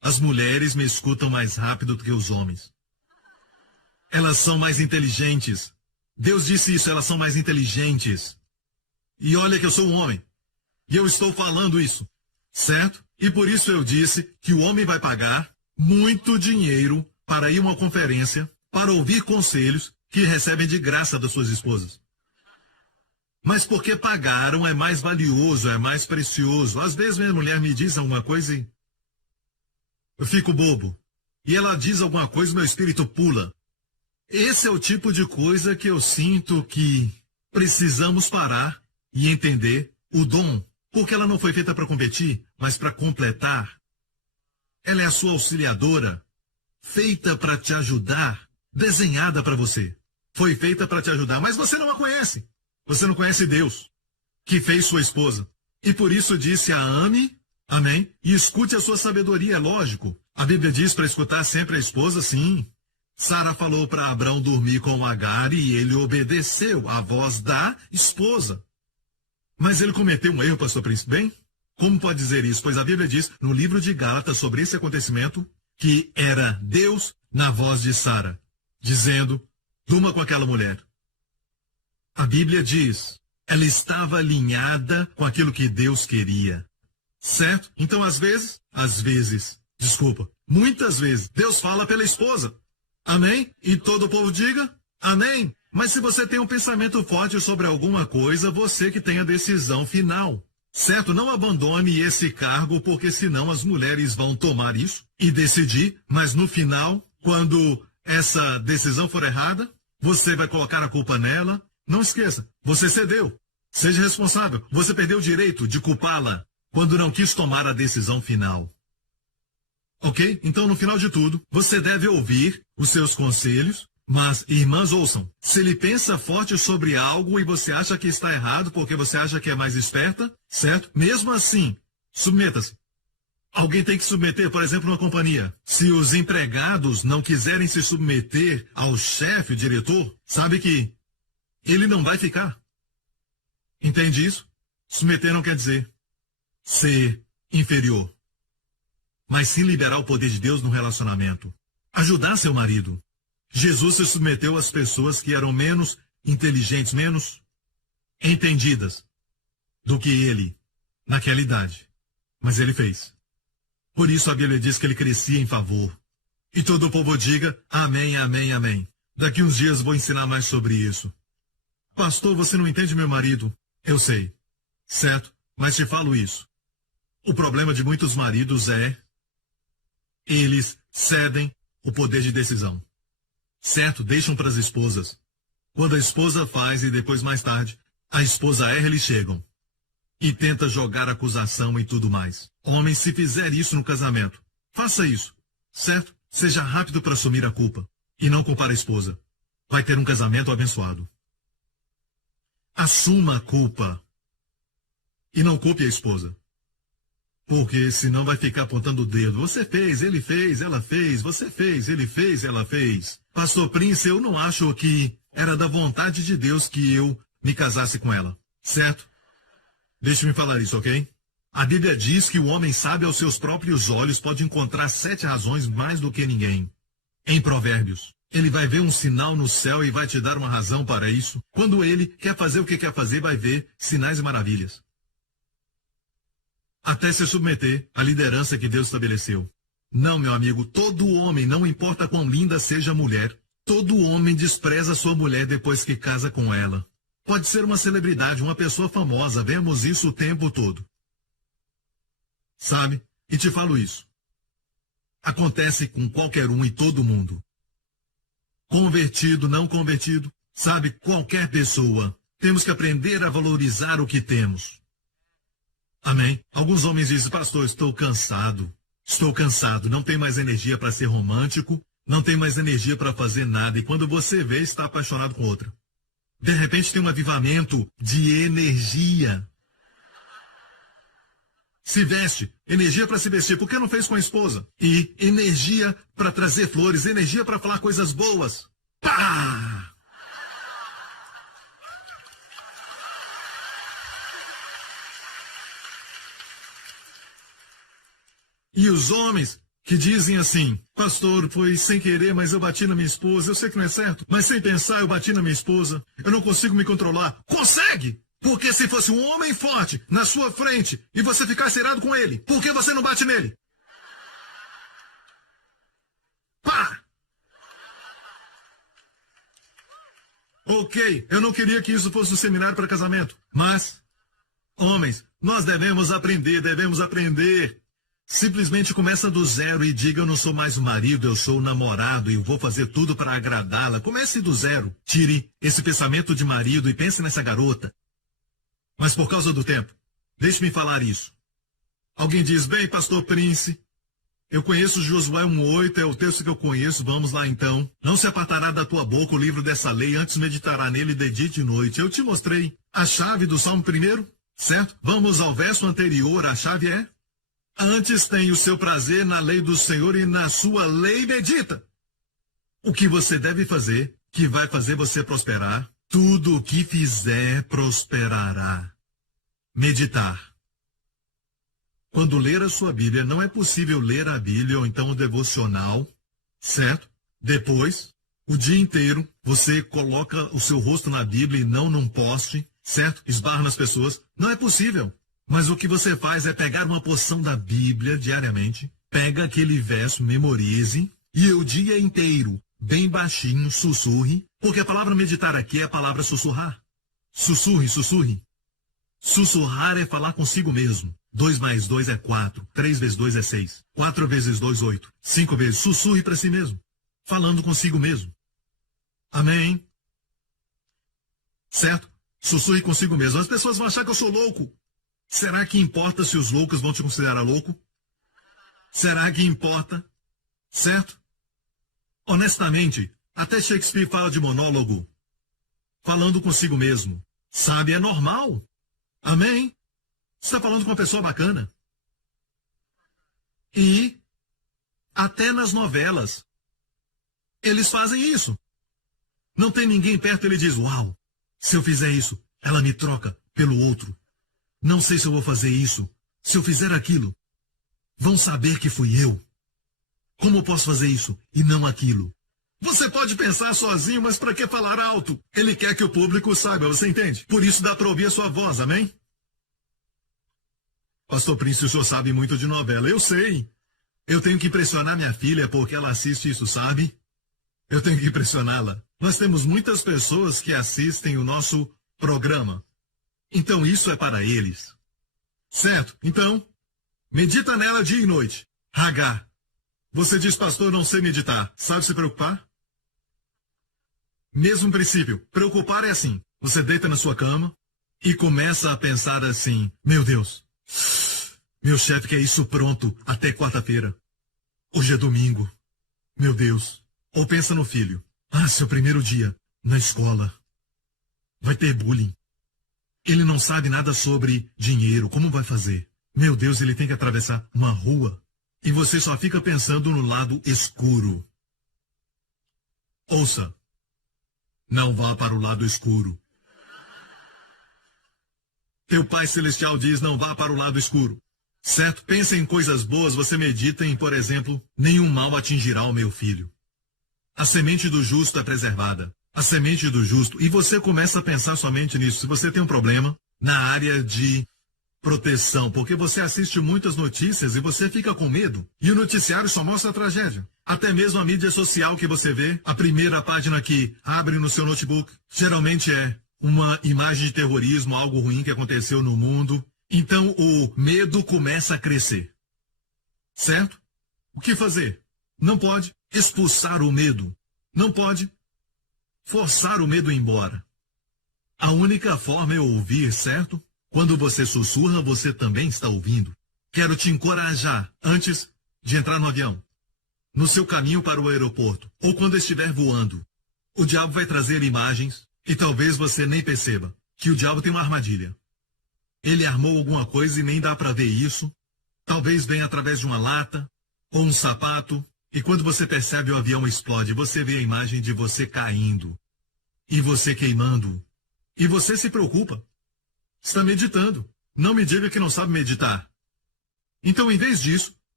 As mulheres me escutam mais rápido do que os homens. Elas são mais inteligentes. Deus disse isso, elas são mais inteligentes. E olha que eu sou um homem. E eu estou falando isso, certo? E por isso eu disse que o homem vai pagar muito dinheiro para ir a uma conferência, para ouvir conselhos que recebem de graça das suas esposas. Mas porque pagaram é mais valioso, é mais precioso. Às vezes minha mulher me diz alguma coisa e eu fico bobo. E ela diz alguma coisa e meu espírito pula. Esse é o tipo de coisa que eu sinto que precisamos parar e entender o dom. Porque ela não foi feita para competir, mas para completar. Ela é a sua auxiliadora, feita para te ajudar, desenhada para você. Foi feita para te ajudar, mas você não a conhece. Você não conhece Deus, que fez sua esposa. E por isso disse a ame, amém, e escute a sua sabedoria, é lógico. A Bíblia diz para escutar sempre a esposa, sim. Sara falou para Abrão dormir com Agar e ele obedeceu à voz da esposa. Mas ele cometeu um erro, pastor Príncipe, bem? Como pode dizer isso? Pois a Bíblia diz no livro de Gálatas sobre esse acontecimento que era Deus na voz de Sara, dizendo, durma com aquela mulher. A Bíblia diz, ela estava alinhada com aquilo que Deus queria. Certo? Então, muitas vezes, Deus fala pela esposa. Amém? E todo o povo diga, amém. Mas se você tem um pensamento forte sobre alguma coisa, você que tem a decisão final. Certo? Não abandone esse cargo, porque senão as mulheres vão tomar isso e decidir, mas no final, quando essa decisão for errada, você vai colocar a culpa nela. Não esqueça, você cedeu. Seja responsável. Você perdeu o direito de culpá-la quando não quis tomar a decisão final. Ok? Então, no final de tudo, você deve ouvir os seus conselhos, mas, irmãs, ouçam. Se ele pensa forte sobre algo e você acha que está errado porque você acha que é mais esperta, certo? Mesmo assim, submeta-se. Alguém tem que submeter, por exemplo, uma companhia. Se os empregados não quiserem se submeter ao chefe, o diretor, sabe que ele não vai ficar. Entende isso? Submeter não quer dizer ser inferior, mas sim liberar o poder de Deus no relacionamento. Ajudar seu marido. Jesus se submeteu às pessoas que eram menos inteligentes, menos entendidas do que ele naquela idade. Mas ele fez. Por isso a Bíblia diz que ele crescia em favor. E todo o povo diga, amém, amém, amém. Daqui uns dias vou ensinar mais sobre isso. Pastor, você não entende meu marido? Eu sei. Certo? Mas te falo isso. O problema de muitos maridos é eles cedem o poder de decisão. Certo? Deixam para as esposas. Quando a esposa faz e depois mais tarde, a esposa erra, eles chegam. E tenta jogar acusação e tudo mais. Homem, se fizer isso no casamento, faça isso. Certo? Seja rápido para assumir a culpa. E não culpar a esposa. Vai ter um casamento abençoado. Assuma a culpa. E não culpe a esposa. Porque senão vai ficar apontando o dedo. Você fez, ele fez, ela fez, você fez, ele fez, ela fez. Pastor Prince, eu não acho que era da vontade de Deus que eu me casasse com ela. Certo? Deixe-me falar isso, ok? A Bíblia diz que o homem sábio aos seus próprios olhos pode encontrar 7 razões mais do que ninguém. Em Provérbios. Ele vai ver um sinal no céu e vai te dar uma razão para isso. Quando ele quer fazer o que quer fazer, vai ver sinais e maravilhas. Até se submeter à liderança que Deus estabeleceu. Não, meu amigo, todo homem, não importa quão linda seja a mulher, todo homem despreza sua mulher depois que casa com ela. Pode ser uma celebridade, uma pessoa famosa, vemos isso o tempo todo. Sabe? E te falo isso. Acontece com qualquer um e todo mundo. Convertido, não convertido, sabe, qualquer pessoa. Temos que aprender a valorizar o que temos. Amém? Alguns homens dizem, pastor, estou cansado, não tenho mais energia para ser romântico, não tenho mais energia para fazer nada, e quando você vê, está apaixonado com outra. De repente tem um avivamento de energia. Se veste, energia para se vestir, por que não fez com a esposa? E energia para trazer flores, energia para falar coisas boas. Pá! E os homens que dizem assim: pastor, foi sem querer, mas eu bati na minha esposa. Eu sei que não é certo, mas sem pensar eu bati na minha esposa. Eu não consigo me controlar. Consegue! Porque se fosse um homem forte na sua frente e você ficasse irado com ele, por que você não bate nele? Pá! Ok, eu não queria que isso fosse um seminário para casamento, mas, homens, nós devemos aprender. Simplesmente começa do zero e diga: eu não sou mais o marido, eu sou o namorado e vou fazer tudo para agradá-la. Comece do zero. Tire esse pensamento de marido e pense nessa garota. Mas por causa do tempo, deixe-me falar isso. Alguém diz: bem, pastor Prince, eu conheço Josué 1:8, é o texto que eu conheço, vamos lá então. Não se apartará da tua boca o livro dessa lei, antes meditará nele de dia e de noite. Eu te mostrei a chave do Salmo 1, certo? Vamos ao verso anterior, a chave é: antes tem o seu prazer na lei do Senhor e na sua lei medita. O que você deve fazer, que vai fazer você prosperar, tudo o que fizer prosperará. Meditar. Quando ler a sua Bíblia, não é possível ler a Bíblia ou então o devocional, certo? Depois, o dia inteiro, você coloca o seu rosto na Bíblia e não num poste, certo? Esbarra nas pessoas. Não é possível. Mas o que você faz é pegar uma porção da Bíblia diariamente, pega aquele verso, memorize, e o dia inteiro, bem baixinho, sussurre, porque a palavra meditar aqui é a palavra sussurrar. Sussurre, sussurre. Sussurrar é falar consigo mesmo. 2 mais 2 é 4, 3 vezes 2 é 6, 4 vezes 2, 8, 5 vezes. Sussurre para si mesmo, falando consigo mesmo. Amém? Certo? Sussurre consigo mesmo. As pessoas vão achar que eu sou louco. Será que importa se os loucos vão te considerar louco? Será que importa? Certo? Honestamente, até Shakespeare fala de monólogo. Falando consigo mesmo. Sabe, é normal. Amém? Você está falando com uma pessoa bacana. E até nas novelas, eles fazem isso. Não tem ninguém perto, ele diz: uau, se eu fizer isso, ela me troca pelo outro. Não sei se eu vou fazer isso. Se eu fizer aquilo, vão saber que fui eu. Como eu posso fazer isso e não aquilo? Você pode pensar sozinho, mas para que falar alto? Ele quer que o público saiba, você entende? Por isso dá para ouvir a sua voz, amém? Pastor Prince, o senhor sabe muito de novela. Eu sei. Eu tenho que impressionar minha filha porque ela assiste isso, sabe? Eu tenho que impressioná-la. Nós temos muitas pessoas que assistem o nosso programa. Então isso é para eles. Certo? Então, medita nela dia e noite. Hagar. Você diz: pastor, não sei meditar. Sabe se preocupar? Mesmo princípio. Preocupar é assim. Você deita na sua cama e começa a pensar assim: meu Deus, meu chefe quer isso pronto até quarta-feira. Hoje é domingo. Meu Deus. Ou pensa no filho: ah, seu primeiro dia na escola. Vai ter bullying. Ele não sabe nada sobre dinheiro. Como vai fazer? Meu Deus, ele tem que atravessar uma rua. E você só fica pensando no lado escuro. Ouça. Não vá para o lado escuro. Teu Pai Celestial diz: não vá para o lado escuro. Certo? Pensa em coisas boas. Você medita em, por exemplo: nenhum mal atingirá o meu filho. A semente do justo é preservada. A semente do justo. E você começa a pensar somente nisso. Se você tem um problema na área de proteção, porque você assiste muitas notícias e você fica com medo. E o noticiário só mostra a tragédia. Até mesmo a mídia social que você vê, a primeira página que abre no seu notebook, geralmente é uma imagem de terrorismo, algo ruim que aconteceu no mundo. Então o medo começa a crescer. Certo? O que fazer? Não pode expulsar o medo. Não pode forçar o medo embora. A única forma é ouvir, certo? Quando você sussurra, você também está ouvindo. Quero te encorajar antes de entrar no avião, no seu caminho para o aeroporto, ou quando estiver voando. O diabo vai trazer imagens e talvez você nem perceba que o diabo tem uma armadilha. Ele armou alguma coisa e nem dá para ver isso. Talvez venha através de uma lata ou um sapato. E quando você percebe, o avião explode. Você vê a imagem de você caindo e você queimando. E você se preocupa. Está meditando. Não me diga que não sabe meditar. Então, em vez disso,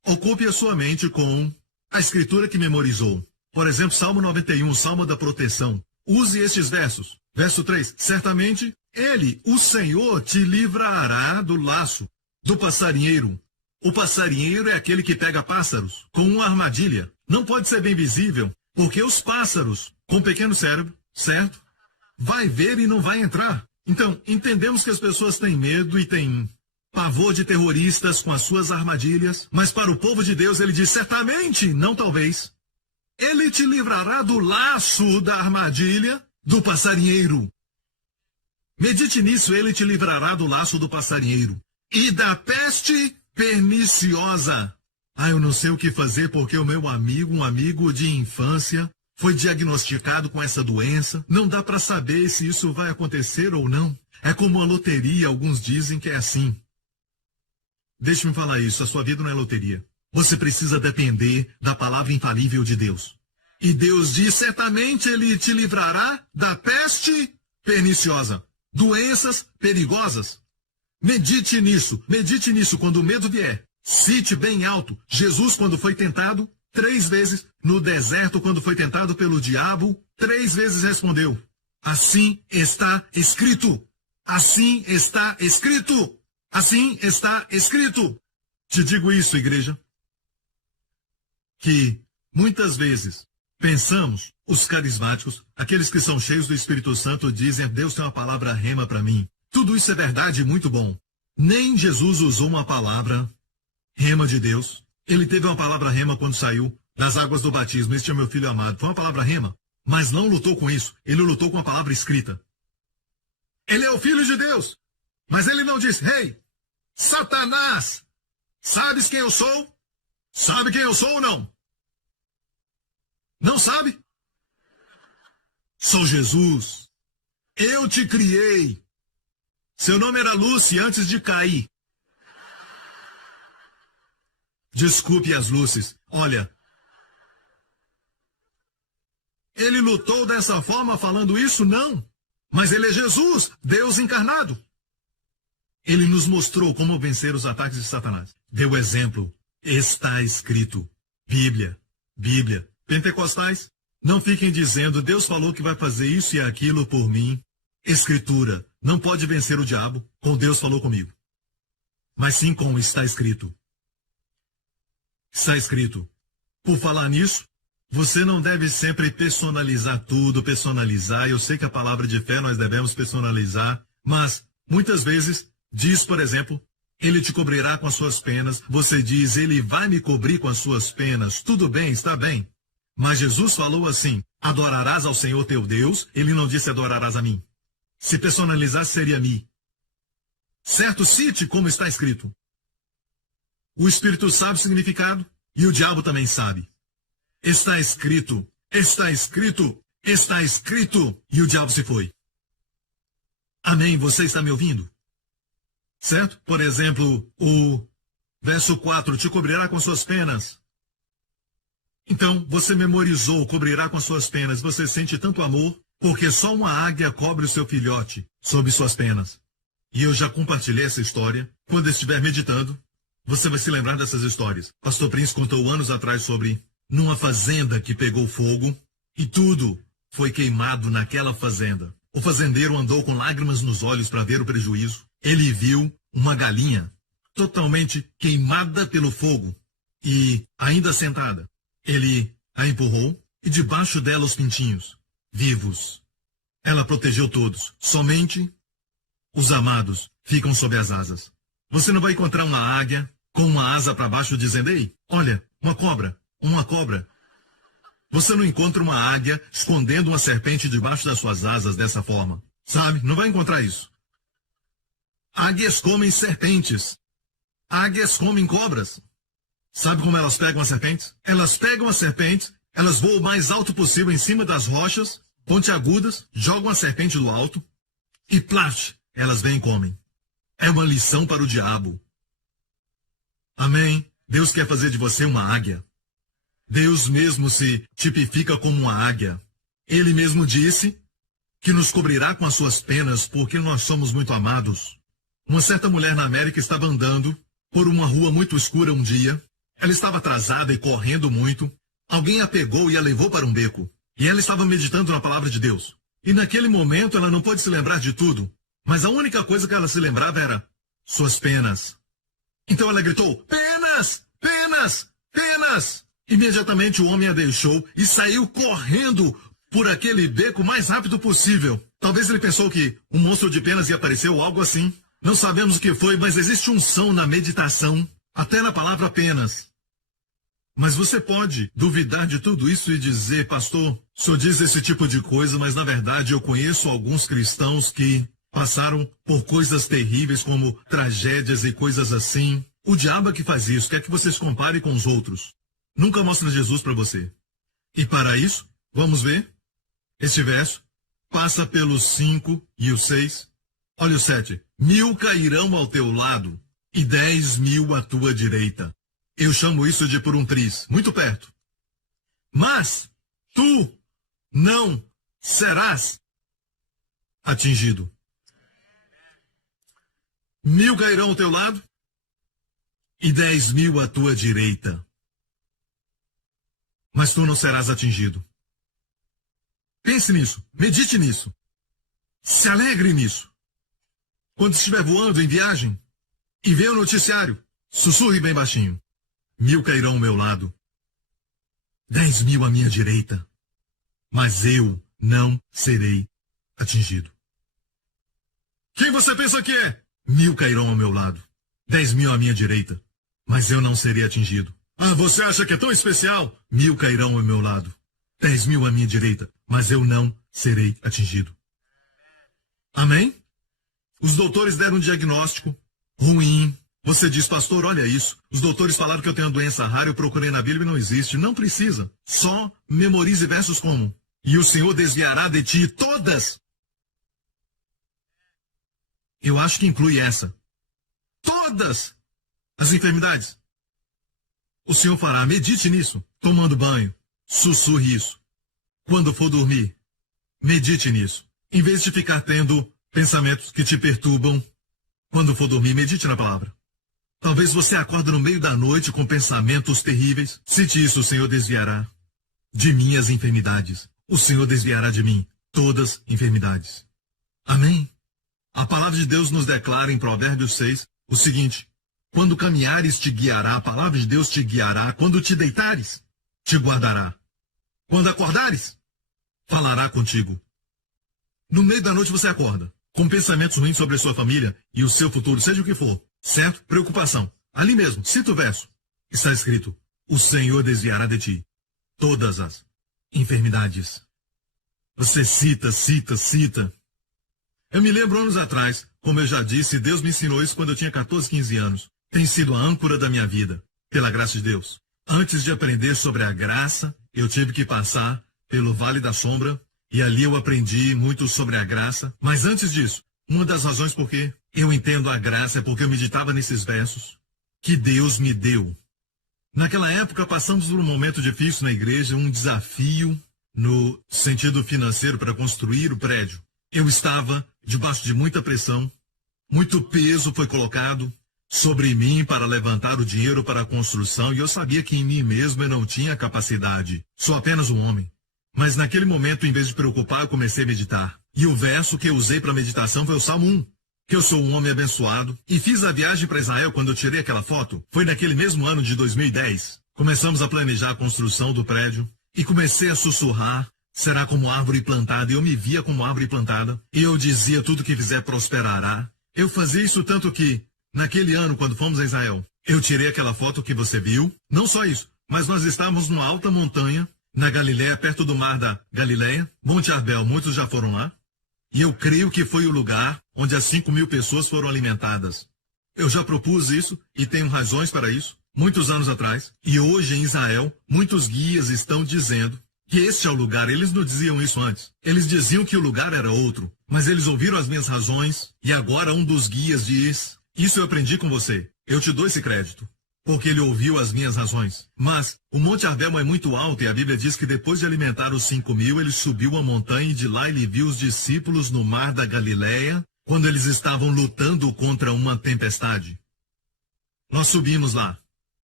Ocupe a sua mente com a escritura que memorizou. Por exemplo, Salmo 91, Salmo da proteção. Use estes versos. Verso 3. Certamente, ele, o Senhor, te livrará do laço, do passarinheiro. O passarinheiro é aquele que pega pássaros com uma armadilha. Não pode ser bem visível, porque os pássaros, com pequeno cérebro, certo? Vai ver e não vai entrar. Então, entendemos que as pessoas têm medo e têm pavor de terroristas com as suas armadilhas, mas para o povo de Deus ele diz certamente, não talvez. Ele te livrará do laço da armadilha do passarinheiro. Medite nisso, ele te livrará do laço do passarinheiro e da peste perniciosa. Eu não sei o que fazer porque o meu amigo, um amigo de infância, foi diagnosticado com essa doença. Não dá para saber se isso vai acontecer ou não. É como uma loteria, alguns dizem que é assim. Deixe-me falar isso, a sua vida não é loteria. Você precisa depender da palavra infalível de Deus. E Deus diz, certamente ele te livrará da peste perniciosa, doenças perigosas. Medite nisso quando o medo vier. Cite bem alto, Jesus quando foi tentado 3 vezes, no deserto quando foi tentado pelo diabo, 3 vezes respondeu, assim está escrito, assim está escrito. Assim está escrito. Te digo isso, igreja, que muitas vezes pensamos, os carismáticos, aqueles que são cheios do Espírito Santo, dizem, Deus tem uma palavra rema para mim. Tudo isso é verdade e muito bom. Nem Jesus usou uma palavra rema de Deus. Ele teve uma palavra rema quando saiu das águas do batismo. Este é meu filho amado. Foi uma palavra rema, mas não lutou com isso. Ele lutou com a palavra escrita. Ele é o Filho de Deus. Mas ele não disse, hey, Satanás, sabes quem eu sou? Sabe quem eu sou ou não? Não sabe? Sou Jesus. Eu te criei. Seu nome era Lucy antes de cair. Desculpe as Lúcies. Olha, ele lutou dessa forma falando isso? Não. Mas ele é Jesus, Deus encarnado. Ele nos mostrou como vencer os ataques de Satanás. Deu exemplo. Está escrito. Bíblia. Bíblia. Pentecostais, não fiquem dizendo, Deus falou que vai fazer isso e aquilo por mim. Escritura. Não pode vencer o diabo com Deus falou comigo. Mas sim com está escrito. Está escrito. Por falar nisso, você não deve sempre personalizar tudo, personalizar. Eu sei que a palavra de fé nós devemos personalizar, mas muitas vezes diz, por exemplo, ele te cobrirá com as suas penas. Você diz, ele vai me cobrir com as suas penas. Tudo bem, está bem. Mas Jesus falou assim, adorarás ao Senhor teu Deus. Ele não disse adorarás a mim. Se personalizasse, seria mim. Certo? Cite como está escrito. O Espírito sabe o significado e o diabo também sabe. Está escrito, está escrito, está escrito. E o diabo se foi. Amém? Você está me ouvindo? Certo? Por exemplo, o verso 4, te cobrirá com suas penas. Então, você memorizou, cobrirá com suas penas. Você sente tanto amor, porque só uma águia cobre o seu filhote sob suas penas. E eu já compartilhei essa história. Quando estiver meditando, você vai se lembrar dessas histórias. Pastor Prince contou anos atrás sobre numa fazenda que pegou fogo e tudo foi queimado naquela fazenda. O fazendeiro andou com lágrimas nos olhos para ver o prejuízo. Ele viu uma galinha totalmente queimada pelo fogo e ainda sentada. Ele a empurrou e debaixo dela os pintinhos, vivos. Ela protegeu todos. Somente os amados ficam sob as asas. Você não vai encontrar uma águia com uma asa para baixo dizendo, ei, olha, uma cobra. Você não encontra uma águia escondendo uma serpente debaixo das suas asas dessa forma. Sabe? Não vai encontrar isso. Águias comem serpentes. Águias comem cobras. Sabe como elas pegam as serpentes? Elas pegam as serpentes, elas voam o mais alto possível em cima das rochas, pontiagudas, jogam a serpente do alto e plaf, elas vêm e comem. É uma lição para o diabo. Amém? Deus quer fazer de você uma águia. Deus mesmo se tipifica como uma águia. Ele mesmo disse que nos cobrirá com as suas penas porque nós somos muito amados. Uma certa mulher na América estava andando por uma rua muito escura um dia. Ela estava atrasada e correndo muito. Alguém a pegou e a levou para um beco. E ela estava meditando na palavra de Deus. E naquele momento ela não pôde se lembrar de tudo. Mas a única coisa que ela se lembrava era suas penas. Então ela gritou, penas, penas, penas. Imediatamente o homem a deixou e saiu correndo por aquele beco o mais rápido possível. Talvez ele pensou que um monstro de penas ia aparecer ou algo assim. Não sabemos o que foi, mas existe unção na meditação, até na palavra penas. Mas você pode duvidar de tudo isso e dizer, pastor, o senhor diz esse tipo de coisa, mas na verdade eu conheço alguns cristãos que passaram por coisas terríveis como tragédias e coisas assim. O diabo é que faz isso, quer que você se compare com os outros. Nunca mostra Jesus para você. E para isso, vamos ver este verso. Passa pelos 5 e o 6. Olha o 7. 1000 cairão ao teu lado e 10.000 à tua direita. Eu chamo isso de por um triz, muito perto. Mas tu não serás atingido. 1000 cairão ao teu lado e 10.000 à tua direita. Mas tu não serás atingido. Pense nisso, medite nisso. Se alegre nisso. Quando estiver voando em viagem e vê o noticiário, sussurre bem baixinho. 1000 cairão ao meu lado, 10.000 à minha direita, mas eu não serei atingido. Quem você pensa que é? 1000 cairão ao meu lado, 10.000 à minha direita, mas eu não serei atingido. Ah, você acha que é tão especial? 1000 cairão ao meu lado, 10.000 à minha direita, mas eu não serei atingido. Amém? Os doutores deram um diagnóstico ruim. Você diz, pastor, olha isso. Os doutores falaram que eu tenho uma doença rara, eu procurei na Bíblia e não existe. Não precisa. Só memorize versos como: e o Senhor desviará de ti todas. Eu acho que inclui essa. Todas as enfermidades. O Senhor fará. Medite nisso. Tomando banho. Sussurre isso. Quando for dormir, medite nisso. Em vez de ficar tendo pensamentos que te perturbam, quando for dormir, medite na palavra. Talvez você acorde no meio da noite com pensamentos terríveis. Cite isso: o Senhor desviará de mim as enfermidades. O Senhor desviará de mim todas as enfermidades. Amém? A palavra de Deus nos declara em Provérbios 6 o seguinte: quando caminhares te guiará, a palavra de Deus te guiará. Quando te deitares, te guardará. Quando acordares, falará contigo. No meio da noite você acorda com pensamentos ruins sobre a sua família e o seu futuro, seja o que for. Certo? Preocupação. Ali mesmo, cita o verso. Está escrito: o Senhor desviará de ti todas as enfermidades. Você cita. Eu me lembro anos atrás, como eu já disse, Deus me ensinou isso quando eu tinha 14, 15 anos. Tem sido a âncora da minha vida, pela graça de Deus. Antes de aprender sobre a graça, eu tive que passar pelo Vale da Sombra, e ali eu aprendi muito sobre a graça. Mas antes disso, uma das razões por que eu entendo a graça é porque eu meditava nesses versos que Deus me deu. Naquela época, passamos por um momento difícil na igreja, um desafio no sentido financeiro para construir o prédio. Eu estava debaixo de muita pressão, muito peso foi colocado sobre mim para levantar o dinheiro para a construção, e eu sabia que em mim mesmo eu não tinha capacidade. Sou apenas um homem. Mas naquele momento, em vez de preocupar, eu comecei a meditar. E o verso que eu usei para meditação foi o Salmo 1. Que eu sou um homem abençoado. E fiz a viagem para Israel quando eu tirei aquela foto. Foi naquele mesmo ano de 2010. Começamos a planejar a construção do prédio. E comecei a sussurrar: será como árvore plantada. E eu me via como árvore plantada. E eu dizia: tudo que fizer prosperará. Eu fazia isso tanto que, naquele ano, quando fomos a Israel, eu tirei aquela foto que você viu. Não só isso, mas nós estávamos numa alta montanha, na Galiléia, perto do mar da Galiléia, Monte Arbel, muitos já foram lá. E eu creio que foi o lugar onde as 5.000 pessoas foram alimentadas. Eu já propus isso e tenho razões para isso, muitos anos atrás. E hoje em Israel, muitos guias estão dizendo que este é o lugar. Eles não diziam isso antes. Eles diziam que o lugar era outro. Mas eles ouviram as minhas razões e agora um dos guias diz: isso eu aprendi com você. Eu te dou esse crédito. Porque ele ouviu as minhas razões. Mas o Monte Arbel é muito alto e a Bíblia diz que depois de alimentar os 5.000, ele subiu a montanha e de lá ele viu os discípulos no mar da Galiléia, quando eles estavam lutando contra uma tempestade. Nós subimos lá.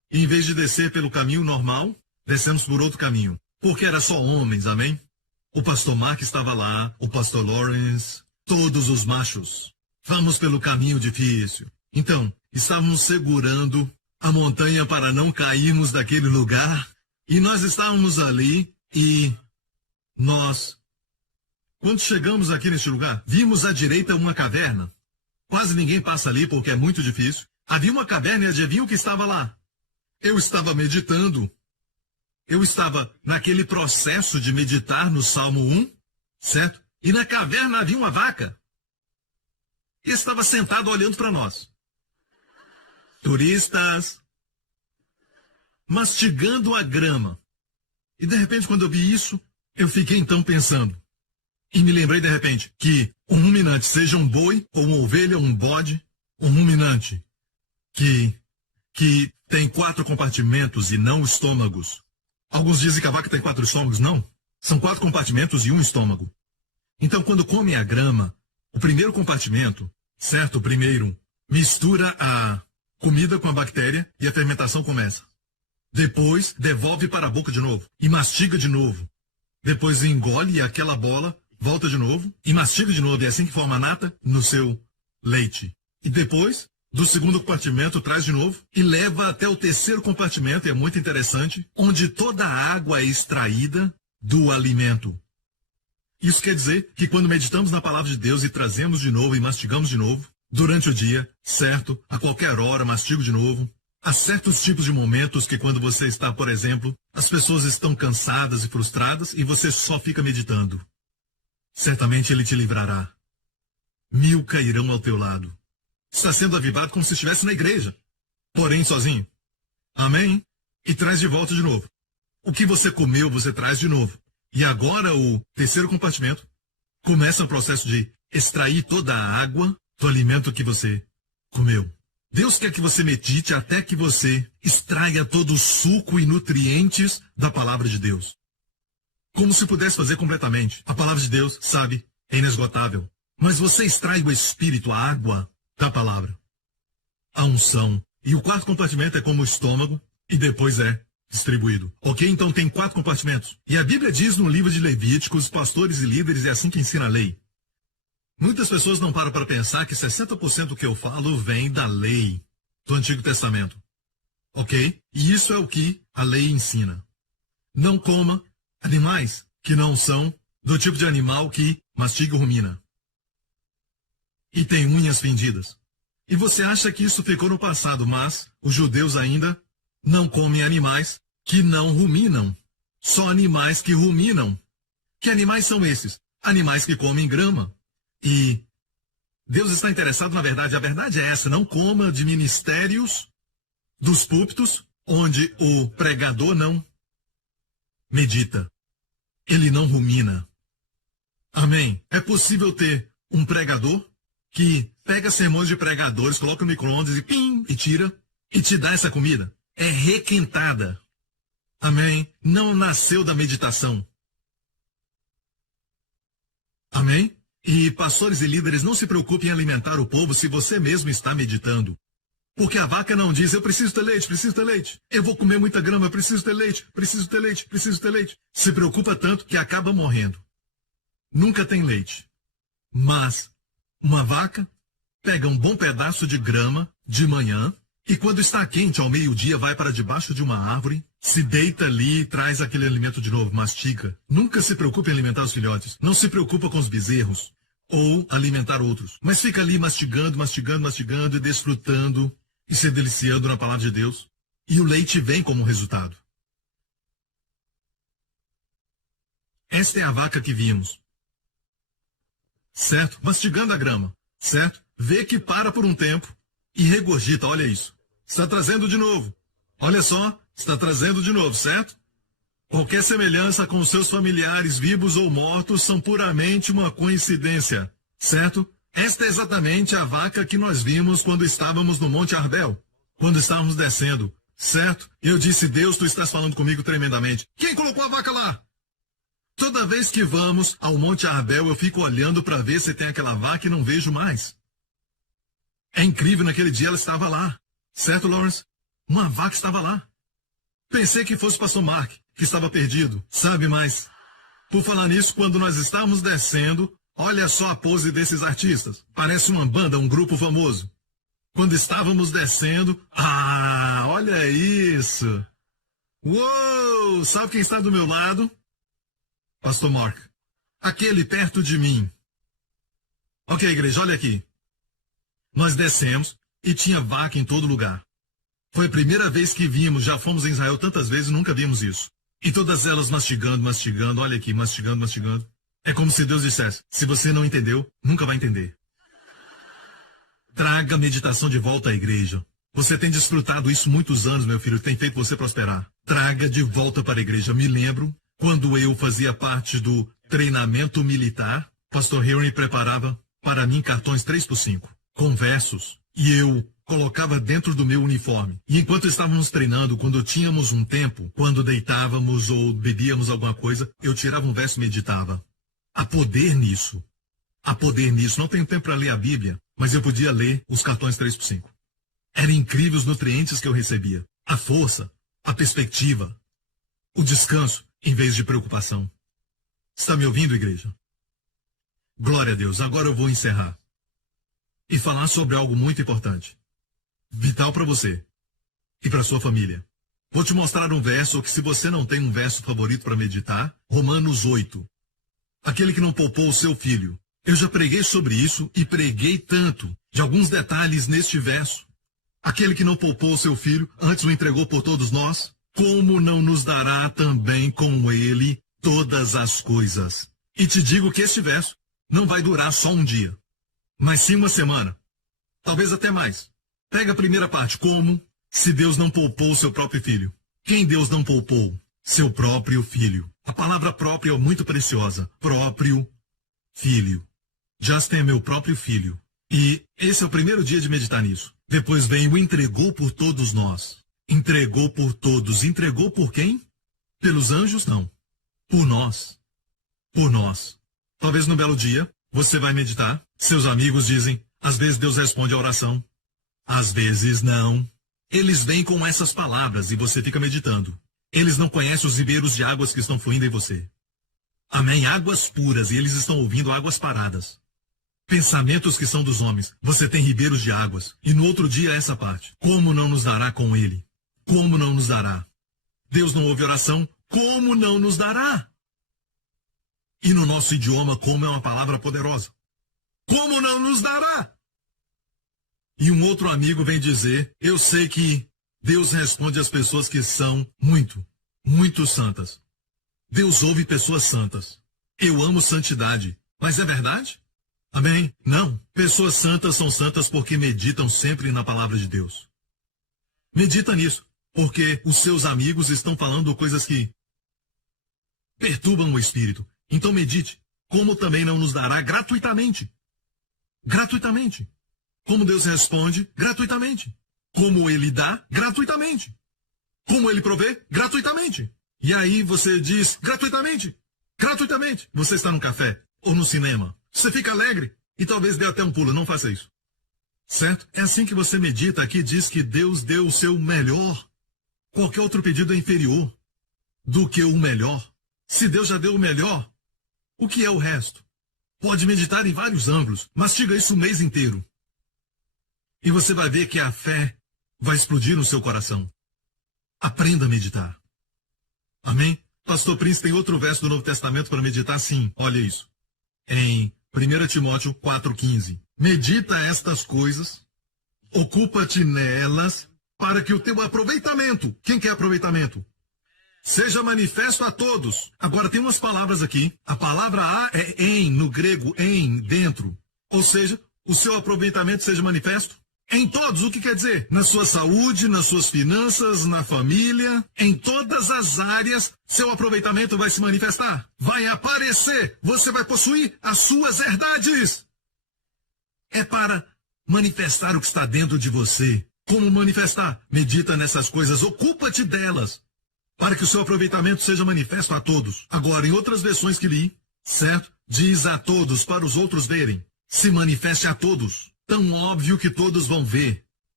E em vez de descer pelo caminho normal, descemos por outro caminho. Porque era só homens, amém? O pastor Mark estava lá, o pastor Lawrence, todos os machos. Vamos pelo caminho difícil. Então, estávamos segurando a montanha para não cairmos daquele lugar. E nós estávamos ali e quando chegamos aqui neste lugar, vimos à direita uma caverna. Quase ninguém passa ali porque é muito difícil. Havia uma caverna e adivinha o que estava lá? Eu estava meditando. Eu estava naquele processo de meditar no Salmo 1, certo? E na caverna havia uma vaca. E estava sentado olhando para nós. Turistas, mastigando a grama. E de repente, quando eu vi isso, eu fiquei então pensando. E me lembrei de repente que um ruminante, seja um boi, ou uma ovelha, ou um bode, um ruminante que tem 4 compartimentos e não estômagos. Alguns dizem que a vaca tem 4 estômagos. Não. São 4 compartimentos e um estômago. Então, quando come a grama, o primeiro compartimento, certo? O primeiro mistura a comida com a bactéria e a fermentação começa. Depois, devolve para a boca de novo e mastiga de novo. Depois engole aquela bola, volta de novo e mastiga de novo. É assim que forma a nata no seu leite. E depois, do segundo compartimento, traz de novo e leva até o terceiro compartimento, e é muito interessante, onde toda a água é extraída do alimento. Isso quer dizer que quando meditamos na palavra de Deus e trazemos de novo e mastigamos de novo, durante o dia, certo? A qualquer hora, mastigo de novo. Há certos tipos de momentos que quando você está, por exemplo, as pessoas estão cansadas e frustradas e você só fica meditando. Certamente ele te livrará. 1000 cairão ao teu lado. Está sendo avivado como se estivesse na igreja, porém sozinho. Amém? E traz de volta de novo. O que você comeu, você traz de novo. E agora o terceiro compartimento começa o processo de extrair toda a água do alimento que você comeu. Deus quer que você medite até que você extraia todo o suco e nutrientes da palavra de Deus. Como se pudesse fazer completamente. A palavra de Deus, sabe, é inesgotável. Mas você extrai o espírito, a água da palavra. A unção. E o quarto compartimento é como o estômago e depois é distribuído. Ok? Então tem 4 compartimentos. E a Bíblia diz no livro de Levíticos, pastores e líderes, é assim que ensina a lei. Muitas pessoas não param para pensar que 60% do que eu falo vem da lei do Antigo Testamento. Ok? E isso é o que a lei ensina. Não coma animais que não são do tipo de animal que mastiga e rumina. E tem unhas fendidas. E você acha que isso ficou no passado, mas os judeus ainda não comem animais que não ruminam. Só animais que ruminam. Que animais são esses? Animais que comem grama. E Deus está interessado na verdade. A verdade é essa. Não coma de ministérios dos púlpitos onde o pregador não medita. Ele não rumina. Amém? É possível ter um pregador que pega sermões de pregadores, coloca no micro-ondas e pim, e tira, e te dá essa comida. É requentada. Amém? Não nasceu da meditação. Amém? E pastores e líderes, não se preocupem em alimentar o povo se você mesmo está meditando. Porque a vaca não diz, eu preciso ter leite, preciso ter leite. Eu vou comer muita grama, eu preciso ter leite, preciso ter leite, preciso ter leite. Se preocupa tanto que acaba morrendo. Nunca tem leite. Mas uma vaca pega um bom pedaço de grama de manhã e quando está quente ao meio-dia vai para debaixo de uma árvore, se deita ali e traz aquele alimento de novo, mastiga. Nunca se preocupe em alimentar os filhotes. Não se preocupa com os bezerros ou alimentar outros. Mas fica ali mastigando, mastigando, mastigando e desfrutando e se deliciando na palavra de Deus. E o leite vem como resultado. Esta é a vaca que vimos. Certo? Mastigando a grama. Certo? Vê que para por um tempo e regurgita. Olha isso. Está trazendo de novo. Olha só. Está trazendo de novo, certo? Qualquer semelhança com os seus familiares vivos ou mortos são puramente uma coincidência. Certo? Esta é exatamente a vaca que nós vimos quando estávamos no Monte Arbel. Quando estávamos descendo. Certo? Eu disse, Deus, tu estás falando comigo tremendamente. Quem colocou a vaca lá? Toda vez que vamos ao Monte Arbel, eu fico olhando para ver se tem aquela vaca e não vejo mais. É incrível, naquele dia ela estava lá. Certo, Lawrence? Uma vaca estava lá. Pensei que fosse o pastor Mark, que estava perdido. Sabe, mas, por falar nisso, quando nós estávamos descendo, olha só a pose desses artistas. Parece uma banda, um grupo famoso. Quando estávamos descendo, olha isso. Uou, sabe quem está do meu lado? Pastor Mark. Aquele perto de mim. Ok, igreja, olha aqui. Nós descemos e tinha vaca em todo lugar. Foi a primeira vez que vimos, já fomos em Israel tantas vezes e nunca vimos isso. E todas elas mastigando, olha aqui, mastigando. É como se Deus dissesse, se você não entendeu, nunca vai entender. Traga a meditação de volta à igreja. Você tem desfrutado isso muitos anos, meu filho, tem feito você prosperar. Traga de volta para a igreja. Me lembro, quando eu fazia parte do treinamento militar, pastor Henry preparava para mim cartões 3x5, com versos, e eu colocava dentro do meu uniforme. E enquanto estávamos treinando, quando tínhamos um tempo, quando deitávamos ou bebíamos alguma coisa, eu tirava um verso e meditava. Há poder nisso. Há poder nisso. Não tenho tempo para ler a Bíblia, mas eu podia ler os cartões 3x5. Eram incríveis os nutrientes que eu recebia. A força, a perspectiva, o descanso, em vez de preocupação. Está me ouvindo, igreja? Glória a Deus. Agora eu vou encerrar e falar sobre algo muito importante, vital para você e para sua família. Vou te mostrar um verso que, se você não tem um verso favorito para meditar, Romanos 8. Aquele que não poupou o seu filho. Eu já preguei sobre isso e preguei tanto de alguns detalhes neste verso. Aquele que não poupou o seu filho, antes o entregou por todos nós, como não nos dará também com ele todas as coisas? E te digo que este verso não vai durar só um dia, mas sim uma semana, talvez até mais. Pega a primeira parte, como se Deus não poupou o seu próprio filho. Quem Deus não poupou? Seu próprio filho. A palavra própria é muito preciosa. Próprio filho. Justin é meu próprio filho. E esse é o primeiro dia de meditar nisso. Depois vem o entregou por todos nós. Entregou por todos. Entregou por quem? Pelos anjos? Não. Por nós. Por nós. Talvez no belo dia, você vai meditar. Seus amigos dizem, às vezes Deus responde a oração. Às vezes não. Eles vêm com essas palavras e você fica meditando. Eles não conhecem os ribeiros de águas que estão fluindo em você. Amém? Águas puras, e eles estão ouvindo águas paradas. Pensamentos que são dos homens. Você tem ribeiros de águas. E no outro dia essa parte. Como não nos dará com ele? Como não nos dará? Deus não ouve oração? Como não nos dará? E no nosso idioma, como é uma palavra poderosa. Como não nos dará? E um outro amigo vem dizer, eu sei que Deus responde às pessoas que são muito santas. Deus ouve pessoas santas. Eu amo santidade. Mas é verdade? Amém? Não. Pessoas santas são santas porque meditam sempre na palavra de Deus. Medita nisso, porque os seus amigos estão falando coisas que perturbam o espírito. Então medite. Como também não nos dará gratuitamente. Gratuitamente. Como Deus responde? Gratuitamente. Como Ele dá? Gratuitamente. Como Ele provê? Gratuitamente. E aí você diz, gratuitamente. Gratuitamente. Você está no café ou no cinema. Você fica alegre e talvez dê até um pulo. Não faça isso. Certo? É assim que você medita aqui. Diz que Deus deu o seu melhor. Qualquer outro pedido é inferior do que o melhor. Se Deus já deu o melhor, o que é o resto? Pode meditar em vários ângulos. Mastiga isso o mês inteiro. E você vai ver que a fé vai explodir no seu coração. Aprenda a meditar. Amém? Pastor Prince tem outro verso do Novo Testamento para meditar? Sim, olha isso. Em 1 Timóteo 4,15. Medita estas coisas, ocupa-te nelas, para que o teu aproveitamento, quem quer aproveitamento? Seja manifesto a todos. Agora tem umas palavras aqui. A palavra a é em, no grego, em, dentro. Ou seja, o seu aproveitamento seja manifesto em todos. O que quer dizer? Na sua saúde, nas suas finanças, na família, em todas as áreas, seu aproveitamento vai se manifestar. Vai aparecer. Você vai possuir as suas herdades. É para manifestar o que está dentro de você. Como manifestar? Medita nessas coisas, ocupa-te delas, para que o seu aproveitamento seja manifesto a todos. Agora, em outras versões que li, certo? Diz a todos, para os outros verem. Se manifeste a todos. Tão óbvio que todos vão ver.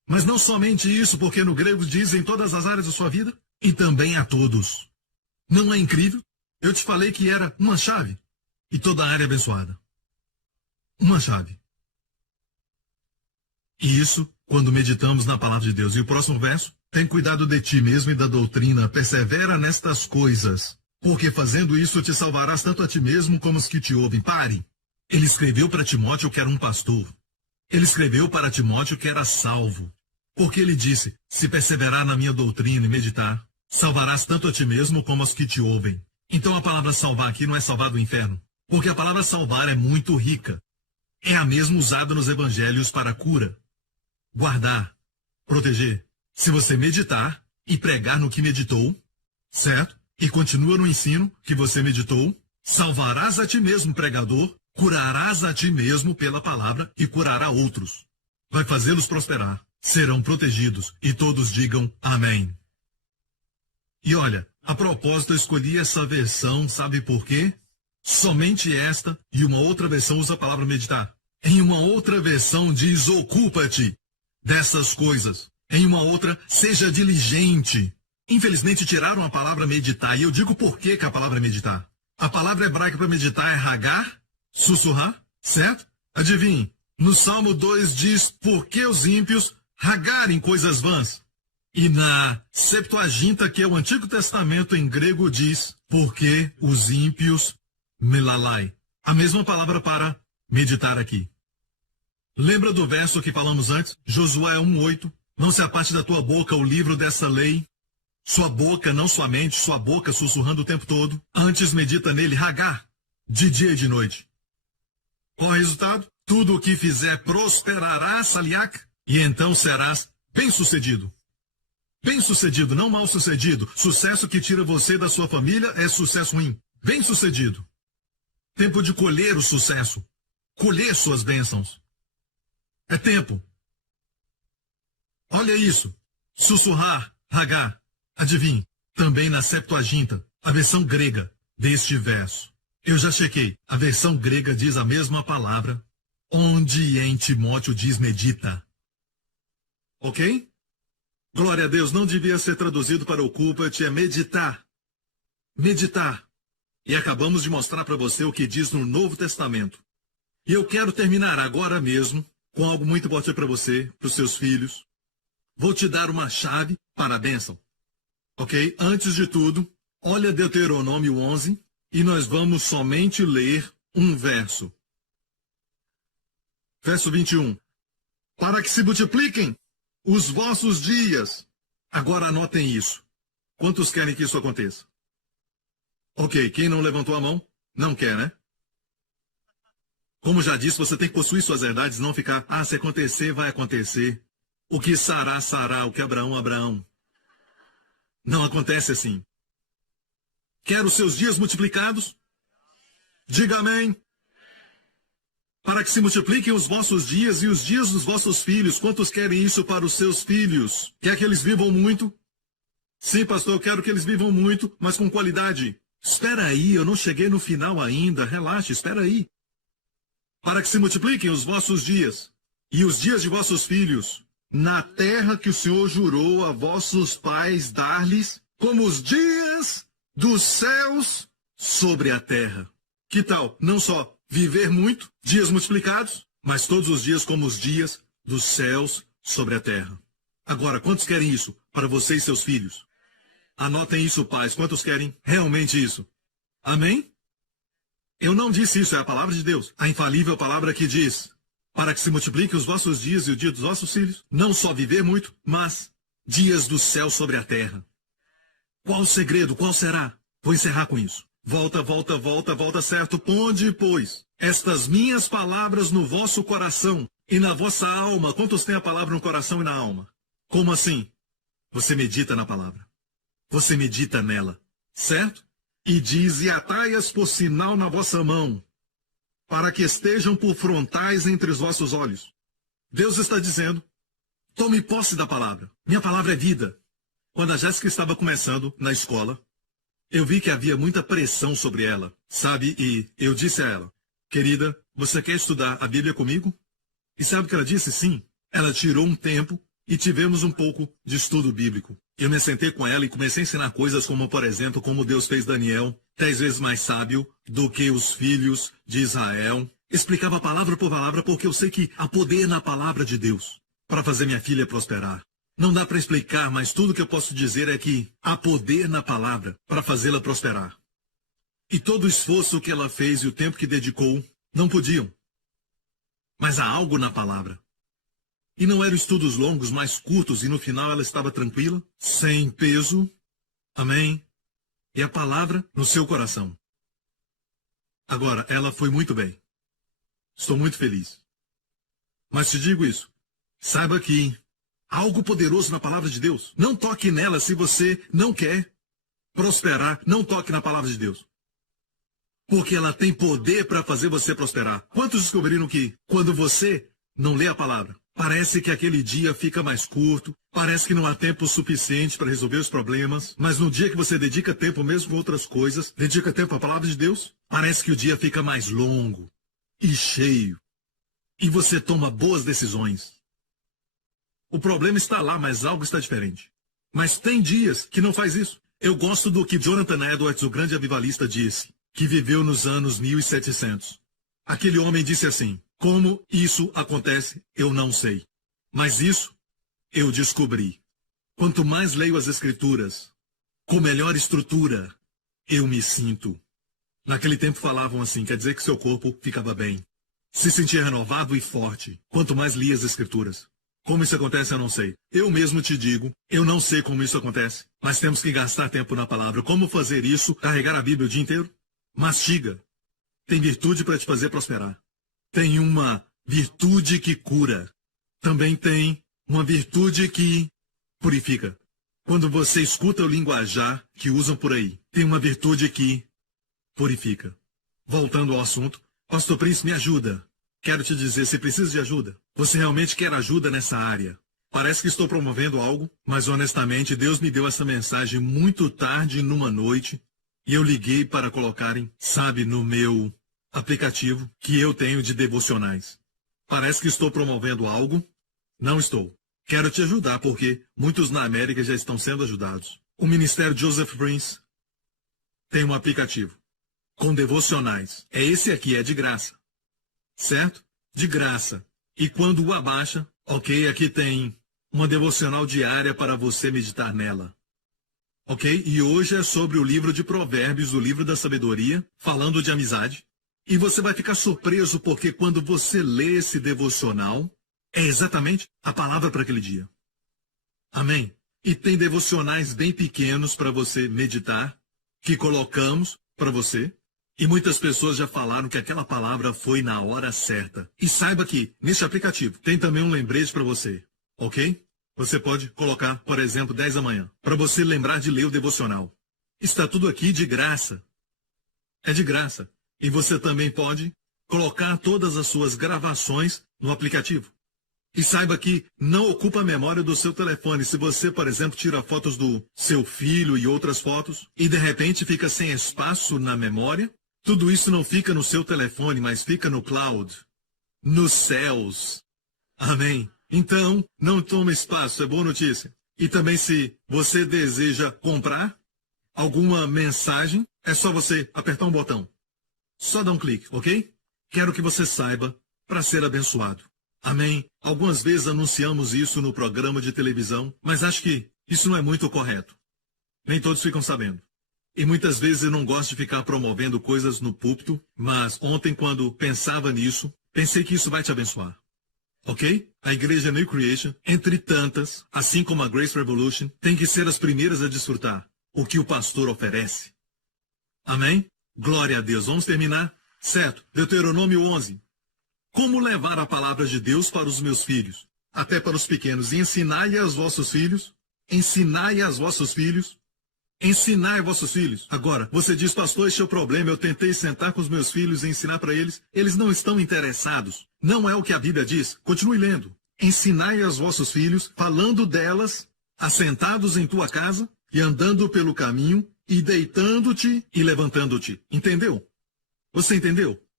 Mas não somente isso, porque no grego diz em todas as áreas da sua vida, e também a todos. Não é incrível? Eu te falei que era uma chave, e toda a área abençoada. Uma chave. E isso quando meditamos na palavra de Deus. E o próximo verso? Tem cuidado de ti mesmo e da doutrina, persevera nestas coisas, porque fazendo isso te salvarás tanto a ti mesmo como os que te ouvem. Pare! Ele escreveu para Timóteo que era um pastor. Ele escreveu para Timóteo que era salvo. Porque ele disse, se perseverar na minha doutrina e meditar, salvarás tanto a ti mesmo como os que te ouvem. Então a palavra salvar aqui não é salvar do inferno, porque a palavra salvar é muito rica. É a mesma usada nos evangelhos para cura, guardar, proteger. Se você meditar e pregar no que meditou, certo? E continua no ensino que você meditou, salvarás a ti mesmo, pregador, curarás a ti mesmo pela palavra e curará outros. Vai fazê-los prosperar, serão protegidos e todos digam amém. E olha, a propósito eu escolhi essa versão, sabe por quê? Somente esta e uma outra versão usa a palavra meditar. Em uma outra versão diz ocupa-te dessas coisas. Em uma outra, seja diligente. Infelizmente tiraram a palavra meditar, e eu digo por que a palavra é meditar. A palavra hebraica para meditar é hagar, sussurrar, certo? Adivinhe, no Salmo 2 diz, por que os ímpios hagarem coisas vãs? E na Septuaginta, que é o Antigo Testamento em grego, diz, por que os ímpios melalai. A mesma palavra para meditar aqui. Lembra do verso que falamos antes? Josué 1:8. Não se aparte da tua boca o livro dessa lei. Sua boca, não sua mente, sua boca sussurrando o tempo todo. Antes medita nele, hagar, de dia e de noite. Qual é o resultado? Tudo o que fizer prosperará, saliak, e então serás bem-sucedido. Bem-sucedido, não mal-sucedido. Sucesso que tira você da sua família é sucesso ruim. Bem-sucedido. Tempo de colher o sucesso. Colher suas bênçãos. É tempo. Olha isso. Sussurrar, hagar. Adivinhe, também na Septuaginta, a versão grega deste verso. Eu já chequei. A versão grega diz a mesma palavra, onde em Timóteo diz medita. Ok? Glória a Deus, não devia ser traduzido para ocupa-te, é meditar. Meditar. E acabamos de mostrar para você o que diz no Novo Testamento. E eu quero terminar agora mesmo com algo muito importante para você, para os seus filhos. Vou te dar uma chave para a bênção. Ok? Antes de tudo, olha Deuteronômio 11 e nós vamos somente ler um verso. Verso 21. Para que se multipliquem os vossos dias. Agora anotem isso. Quantos querem que isso aconteça? Ok, quem não levantou a mão, não quer, né? Como já disse, você tem que possuir suas verdades, não ficar, se acontecer, vai acontecer. O que Sará, Sará, o que Abraão, Abraão. Não acontece assim. Quer os seus dias multiplicados? Diga amém. Para que se multipliquem os vossos dias e os dias dos vossos filhos. Quantos querem isso para os seus filhos? Quer que eles vivam muito? Sim, pastor, eu quero que eles vivam muito, mas com qualidade. Espera aí, eu não cheguei no final ainda. Relaxe, espera aí. Para que se multipliquem os vossos dias e os dias de vossos filhos, na terra que o Senhor jurou a vossos pais dar-lhes, como os dias dos céus sobre a terra. Que tal, não só viver muito, dias multiplicados, mas todos os dias como os dias dos céus sobre a terra. Agora, quantos querem isso para você e seus filhos? Anotem isso, pais. Quantos querem realmente isso? Amém? Eu não disse isso, é a palavra de Deus. A infalível palavra que diz, para que se multipliquem os vossos dias e o dia dos vossos filhos. Não só viver muito, mas dias do céu sobre a terra. Qual o segredo? Qual será? Vou encerrar com isso. Volta, certo? Ponde, pois, estas minhas palavras no vosso coração e na vossa alma. Quantos têm a palavra no coração e na alma? Como assim? Você medita na palavra. Você medita nela, certo? E diz, e atai-as por sinal na vossa mão, para que estejam por frontais entre os vossos olhos. Deus está dizendo, tome posse da palavra. Minha palavra é vida. Quando a Jéssica estava começando na escola, eu vi que havia muita pressão sobre ela, sabe? E eu disse a ela, querida, você quer estudar a Bíblia comigo? E sabe o que ela disse? Sim. Ela tirou um tempo e tivemos um pouco de estudo bíblico. Eu me sentei com ela e comecei a ensinar coisas como, por exemplo, como Deus fez Daniel 10 vezes mais sábio do que os filhos de Israel. Explicava palavra por palavra porque eu sei que há poder na palavra de Deus para fazer minha filha prosperar. Não dá para explicar, mas tudo que eu posso dizer é que há poder na palavra para fazê-la prosperar. E todo o esforço que ela fez e o tempo que dedicou, não podiam. Mas há algo na palavra. E não eram estudos longos, mais curtos, e no final ela estava tranquila, sem peso. Amém? E a palavra no seu coração. Agora, ela foi muito bem. Estou muito feliz. Mas te digo isso. Saiba que há algo poderoso na palavra de Deus. Não toque nela se você não quer prosperar. Não toque na palavra de Deus. Porque ela tem poder para fazer você prosperar. Quantos descobriram que, quando você não lê a palavra, parece que aquele dia fica mais curto, parece que não há tempo suficiente para resolver os problemas, mas no dia que você dedica tempo mesmo com outras coisas, dedica tempo à palavra de Deus, parece que o dia fica mais longo e cheio. E você toma boas decisões. O problema está lá, mas algo está diferente. Mas tem dias que não faz isso. Eu gosto do que Jonathan Edwards, o grande avivalista, disse, que viveu nos anos 1700. Aquele homem disse assim: como isso acontece, eu não sei. Mas isso eu descobri. Quanto mais leio as Escrituras, com melhor estrutura eu me sinto. Naquele tempo falavam assim, quer dizer que seu corpo ficava bem. Se sentia renovado e forte, quanto mais lia as Escrituras. Como isso acontece, eu não sei. Eu mesmo te digo, eu não sei como isso acontece. Mas temos que gastar tempo na palavra. Como fazer isso? Carregar a Bíblia o dia inteiro? Mastiga. Tem virtude para te fazer prosperar. Tem uma virtude que cura. Também tem uma virtude que purifica. Quando você escuta o linguajar que usam por aí, tem uma virtude que purifica. Voltando ao assunto, Pastor Prince, me ajuda. Quero te dizer, se precisa de ajuda, você realmente quer ajuda nessa área. Parece que estou promovendo algo, mas honestamente Deus me deu essa mensagem muito tarde numa noite e eu liguei para colocarem, sabe, no meu aplicativo que eu tenho de devocionais. Parece que estou promovendo algo. Não estou. Quero te ajudar porque muitos na América já estão sendo ajudados. O Ministério Joseph Prince tem um aplicativo com devocionais. É esse aqui, é de graça. Certo? De graça. E quando o abaixa, ok, aqui tem uma devocional diária para você meditar nela. Ok? E hoje é sobre o livro de Provérbios, o livro da sabedoria, falando de amizade. E você vai ficar surpreso porque quando você lê esse devocional, é exatamente a palavra para aquele dia. Amém? E tem devocionais bem pequenos para você meditar, que colocamos para você. E muitas pessoas já falaram que aquela palavra foi na hora certa. E saiba que, nesse aplicativo, tem também um lembrete para você. Ok? Você pode colocar, por exemplo, 10 da manhã, para você lembrar de ler o devocional. Está tudo aqui de graça. É de graça. E você também pode colocar todas as suas gravações no aplicativo. E saiba que não ocupa a memória do seu telefone. Se você, por exemplo, tira fotos do seu filho e outras fotos, e de repente fica sem espaço na memória, tudo isso não fica no seu telefone, mas fica no cloud, nos céus. Amém? Então, não toma espaço, é boa notícia. E também se você deseja comprar alguma mensagem, é só você apertar um botão. Só dá um clique, ok? Quero que você saiba para ser abençoado. Amém? Algumas vezes anunciamos isso no programa de televisão, mas acho que isso não é muito correto. Nem todos ficam sabendo. E muitas vezes eu não gosto de ficar promovendo coisas no púlpito, mas ontem, quando pensava nisso, pensei que isso vai te abençoar. Ok? A igreja New Creation, entre tantas, assim como a Grace Revolution, tem que ser as primeiras a desfrutar o que o pastor oferece. Amém? Glória a Deus. Vamos terminar? Certo. Deuteronômio 11. Como levar a palavra de Deus para os meus filhos, até para os pequenos, e ensinai aos vossos filhos, ensinai aos vossos filhos, ensinai aos vossos filhos. Agora, você diz, pastor, este é o problema, eu tentei sentar com os meus filhos e ensinar para eles, eles não estão interessados. Não é o que a Bíblia diz. Continue lendo. Ensinai aos vossos filhos, falando delas, assentados em tua casa, e andando pelo caminho, e deitando-te e levantando-te. Entendeu? Você entendeu?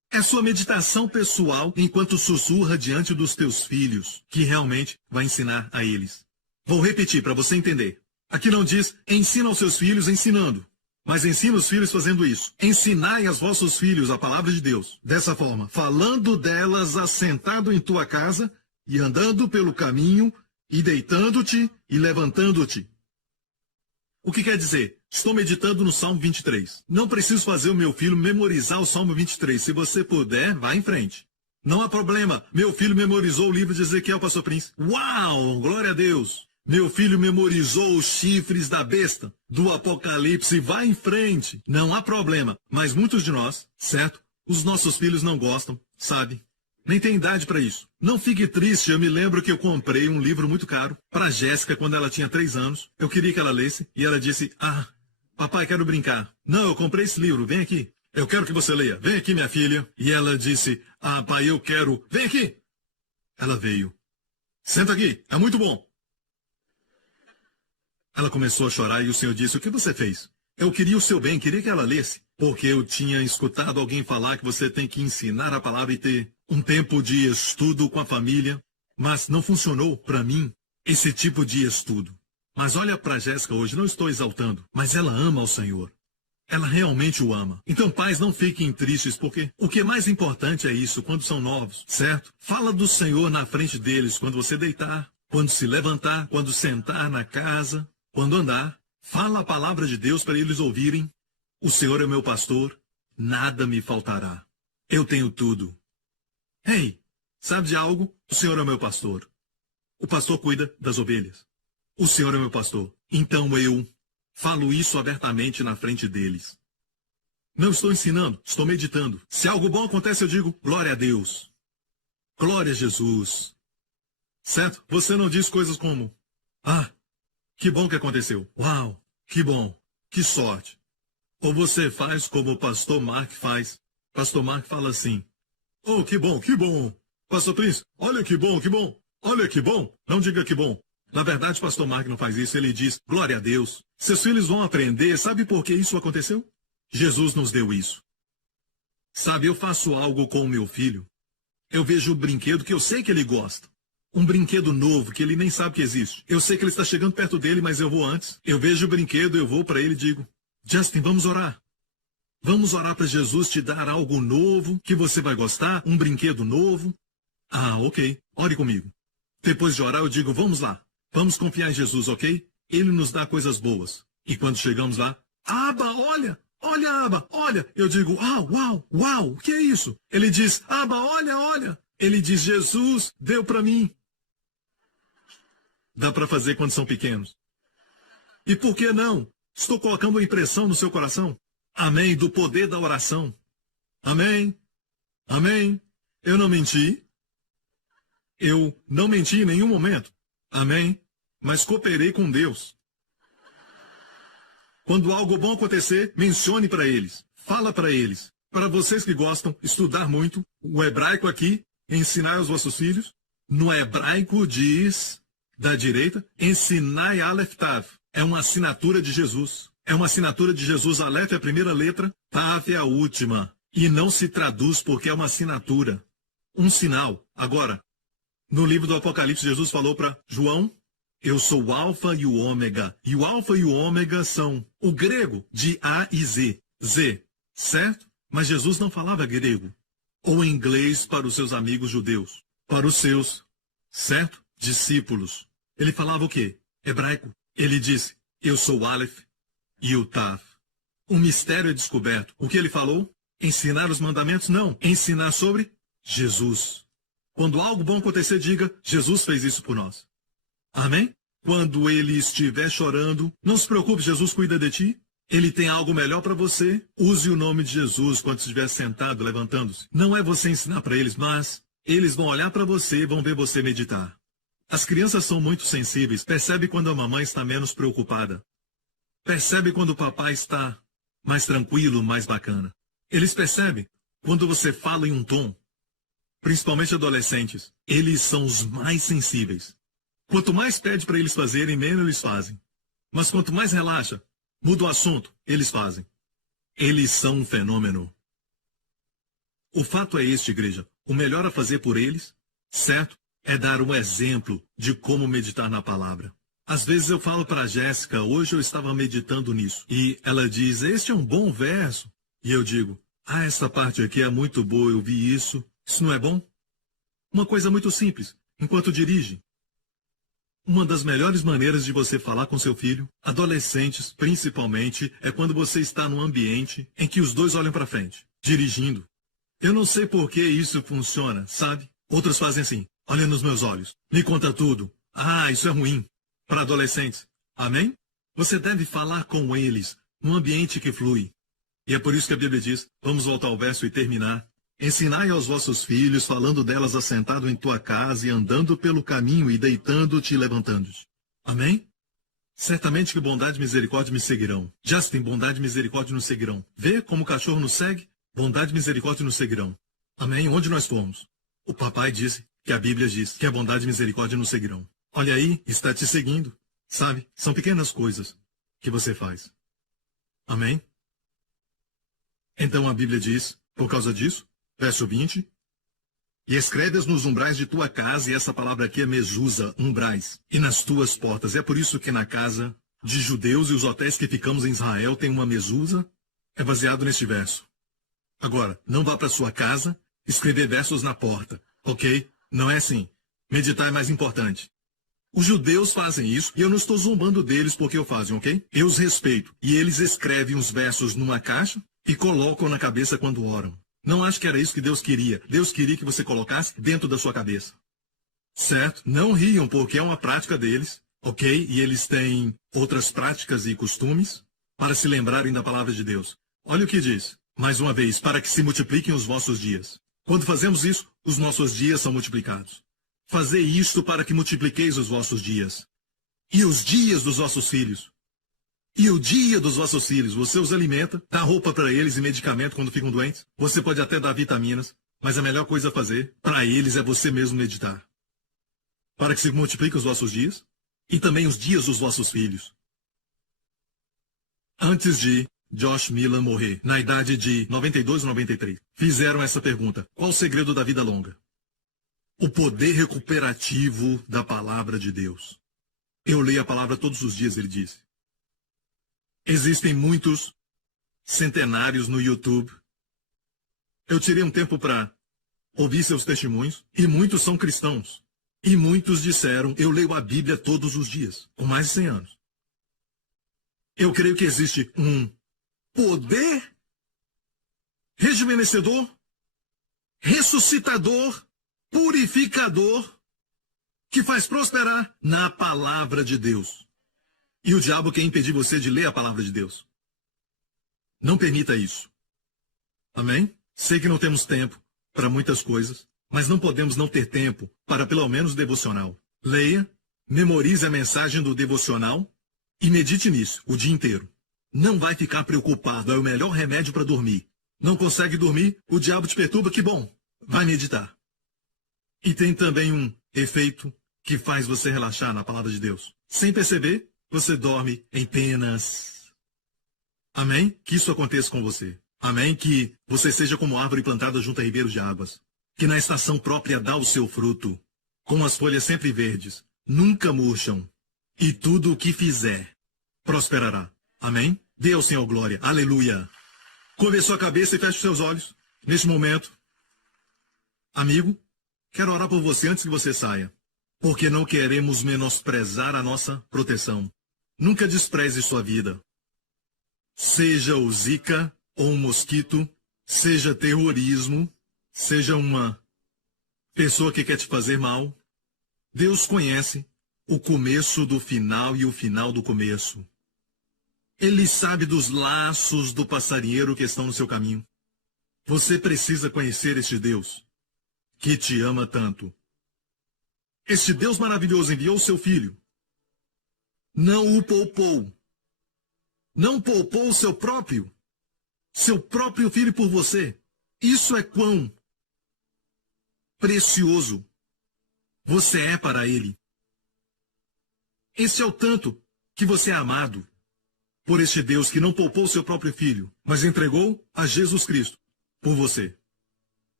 É sua meditação pessoal enquanto sussurra diante dos teus filhos que realmente vai ensinar a eles. Vou repetir para você entender. Aqui não diz ensina aos seus filhos ensinando, mas ensina os filhos fazendo isso. Ensinai aos vossos filhos a palavra de Deus. Dessa forma, falando delas assentado em tua casa e andando pelo caminho e deitando-te e levantando-te. O que quer dizer? Estou meditando no Salmo 23. Não preciso fazer o meu filho memorizar o Salmo 23. Se você puder, vá em frente. Não há problema. Meu filho memorizou o livro de Ezequiel, pastor Prince. Uau! Glória a Deus! Meu filho memorizou os chifres da besta do Apocalipse. Vá em frente. Não há problema. Mas muitos de nós, certo? Os nossos filhos não gostam, sabe? Nem tem idade para isso. Não fique triste, eu me lembro que eu comprei um livro muito caro para Jéssica quando ela tinha 3 anos. Eu queria que ela lesse e ela disse, papai, quero brincar. Não, eu comprei esse livro, vem aqui. Eu quero que você leia. Vem aqui, minha filha. E ela disse, pai, eu quero. Vem aqui. Ela veio. Senta aqui, é muito bom. Ela começou a chorar e o Senhor disse, o que você fez? Eu queria o seu bem, queria que ela lesse. Porque eu tinha escutado alguém falar que você tem que ensinar a palavra e ter um tempo de estudo com a família. Mas não funcionou para mim esse tipo de estudo. Mas olha para Jéssica hoje, não estou exaltando, mas ela ama ao Senhor. Ela realmente o ama. Então, pais, não fiquem tristes, porque o que é mais importante é isso, quando são novos, certo? Fala do Senhor na frente deles, quando você deitar, quando se levantar, quando sentar na casa, quando andar. Fala a palavra de Deus para eles ouvirem. O Senhor é meu pastor, nada me faltará. Eu tenho tudo. Ei, sabe de algo? O Senhor é meu pastor. O pastor cuida das ovelhas. O Senhor é meu pastor. Então eu falo isso abertamente na frente deles. Não estou ensinando, estou meditando. Se algo bom acontece, eu digo, glória a Deus. Glória a Jesus. Certo? Você não diz coisas como, que bom que aconteceu. Uau, que bom, que sorte. Ou você faz como o pastor Mark faz. Pastor Mark fala assim, oh, que bom, que bom. Pastor Prince, olha que bom, que bom. Olha que bom. Não diga que bom. Na verdade, pastor Mark não faz isso, ele diz, glória a Deus. Seus filhos vão aprender, sabe por que isso aconteceu? Jesus nos deu isso. Sabe, eu faço algo com o meu filho. Eu vejo o brinquedo que eu sei que ele gosta. Um brinquedo novo que ele nem sabe que existe. Eu sei que ele está chegando perto dele, mas eu vou antes. Eu vejo o brinquedo, eu vou para ele e digo, Justin, vamos orar. Vamos orar para Jesus te dar algo novo que você vai gostar, um brinquedo novo. Ok, ore comigo. Depois de orar, eu digo, vamos lá. Vamos confiar em Jesus, ok? Ele nos dá coisas boas. E quando chegamos lá, Aba, olha! Olha, Aba, olha! Eu digo, uau, o que é isso? Ele diz, Aba, olha! Ele diz, Jesus deu para mim. Dá para fazer quando são pequenos. E por que não? Estou colocando uma impressão no seu coração. Amém, do poder da oração. Amém, amém. Eu não menti. Eu não menti em nenhum momento. Amém. Mas cooperei com Deus. Quando algo bom acontecer, mencione para eles. Fala para eles. Para vocês que gostam de estudar muito, o hebraico aqui, ensinar aos vossos filhos. No hebraico diz, da direita, ensinai Aleph Tav. É uma assinatura de Jesus. É uma assinatura de Jesus. Aleph é a primeira letra, Tav é a última. E não se traduz porque é uma assinatura. Um sinal. Agora, no livro do Apocalipse, Jesus falou para João, eu sou o alfa e o ômega. E o alfa e o ômega são o grego de A e Z. Z, certo? Mas Jesus não falava grego. Ou inglês para os seus amigos judeus. Para os seus, certo? Discípulos. Ele falava o quê? Hebraico. Ele disse, eu sou o Aleph e o Tav. Um mistério é descoberto. O que ele falou? Ensinar os mandamentos? Não. Ensinar sobre Jesus. Quando algo bom acontecer, diga, Jesus fez isso por nós. Amém? Quando ele estiver chorando, não se preocupe, Jesus cuida de ti. Ele tem algo melhor para você. Use o nome de Jesus quando estiver sentado, levantando-se. Não é você ensinar para eles, mas eles vão olhar para você e vão ver você meditar. As crianças são muito sensíveis. Percebe quando a mamãe está menos preocupada. Percebe quando o papai está mais tranquilo, mais bacana. Eles percebem quando você fala em um tom. Principalmente adolescentes. Eles são os mais sensíveis. Quanto mais pede para eles fazerem, menos eles fazem. Mas quanto mais relaxa, muda o assunto, eles fazem. Eles são um fenômeno. O fato é este, igreja. O melhor a fazer por eles, certo, é dar um exemplo de como meditar na palavra. Às vezes eu falo para a Jéssica, hoje eu estava meditando nisso, e ela diz, este é um bom verso. E eu digo, essa parte aqui é muito boa, eu vi isso. Isso não é bom? Uma coisa muito simples, enquanto dirige. Uma das melhores maneiras de você falar com seu filho, adolescentes principalmente, é quando você está num ambiente em que os dois olham para frente, dirigindo. Eu não sei por que isso funciona, sabe? Outros fazem assim, olha nos meus olhos, me conta tudo. Isso é ruim. Para adolescentes. Amém? Você deve falar com eles num ambiente que flui. E é por isso que a Bíblia diz, vamos voltar ao verso e terminar. Ensinai aos vossos filhos, falando delas assentado em tua casa e andando pelo caminho e deitando-te e levantando-te. Amém? Certamente que bondade e misericórdia me seguirão. Justin, bondade e misericórdia nos seguirão. Vê como o cachorro nos segue? Bondade e misericórdia nos seguirão. Amém? Onde nós formos? O papai disse que a Bíblia diz que a bondade e misericórdia nos seguirão. Olha aí, está te seguindo. Sabe? São pequenas coisas que você faz. Amém? Então a Bíblia diz, por causa disso, verso 20, e escreves nos umbrais de tua casa, e essa palavra aqui é mesusa, umbrais, e nas tuas portas. É por isso que na casa de judeus e os hotéis que ficamos em Israel tem uma mesusa, é baseado neste verso. Agora, não vá para sua casa escrever versos na porta, ok? Não é assim. Meditar é mais importante. Os judeus fazem isso, e eu não estou zombando deles porque o fazem, ok? Eu os respeito. E eles escrevem os versos numa caixa e colocam na cabeça quando oram. Não acho que era isso que Deus queria. Deus queria que você colocasse dentro da sua cabeça. Certo? Não riam, porque é uma prática deles, ok? E eles têm outras práticas e costumes para se lembrarem da palavra de Deus. Olha o que diz. Mais uma vez, para que se multipliquem os vossos dias. Quando fazemos isso, os nossos dias são multiplicados. Fazei isto para que multipliqueis os vossos dias. E os dias dos vossos filhos. E o dia dos vossos filhos. Você os alimenta, dá roupa para eles e medicamento quando ficam doentes. Você pode até dar vitaminas. Mas a melhor coisa a fazer para eles é você mesmo meditar. Para que se multipliquem os vossos dias. E também os dias dos vossos filhos. Antes de Josh Millan morrer, na idade de 92 ou 93, fizeram essa pergunta. Qual o segredo da vida longa? O poder recuperativo da palavra de Deus. Eu leio a palavra todos os dias, ele disse. Existem muitos centenários no YouTube. Eu tirei um tempo para ouvir seus testemunhos, e muitos são cristãos. E muitos disseram, eu leio a Bíblia todos os dias, com mais de 100 anos. Eu creio que existe um poder rejuvenescedor, ressuscitador, purificador, que faz prosperar na palavra de Deus. E o diabo quer impedir você de ler a palavra de Deus. Não permita isso. Amém? Sei que não temos tempo para muitas coisas, mas não podemos não ter tempo para pelo menos devocional. Leia, memorize a mensagem do devocional e medite nisso o dia inteiro. Não vai ficar preocupado, é o melhor remédio para dormir. Não consegue dormir, o diabo te perturba, que bom, vai meditar. E tem também um efeito que faz você relaxar na palavra de Deus. Sem perceber, você dorme em penas. Amém? Que isso aconteça com você. Amém? Que você seja como árvore plantada junto a ribeiros de águas. Que na estação própria dá o seu fruto. Com as folhas sempre verdes. Nunca murcham. E tudo o que fizer prosperará. Amém? Dê ao Senhor glória. Aleluia. Curve a sua cabeça e feche os seus olhos. Neste momento. Amigo, quero orar por você antes que você saia. Porque não queremos menosprezar a nossa proteção. Nunca despreze sua vida. Seja o Zika ou um mosquito, seja terrorismo, seja uma pessoa que quer te fazer mal. Deus conhece o começo do final e o final do começo. Ele sabe dos laços do passarinheiro que estão no seu caminho. Você precisa conhecer este Deus que te ama tanto. Este Deus maravilhoso enviou o seu filho. Não o poupou. Não poupou o seu próprio filho por você. Isso é quão precioso você é para ele. Esse é o tanto que você é amado por este Deus que não poupou o seu próprio filho, mas entregou a Jesus Cristo por você.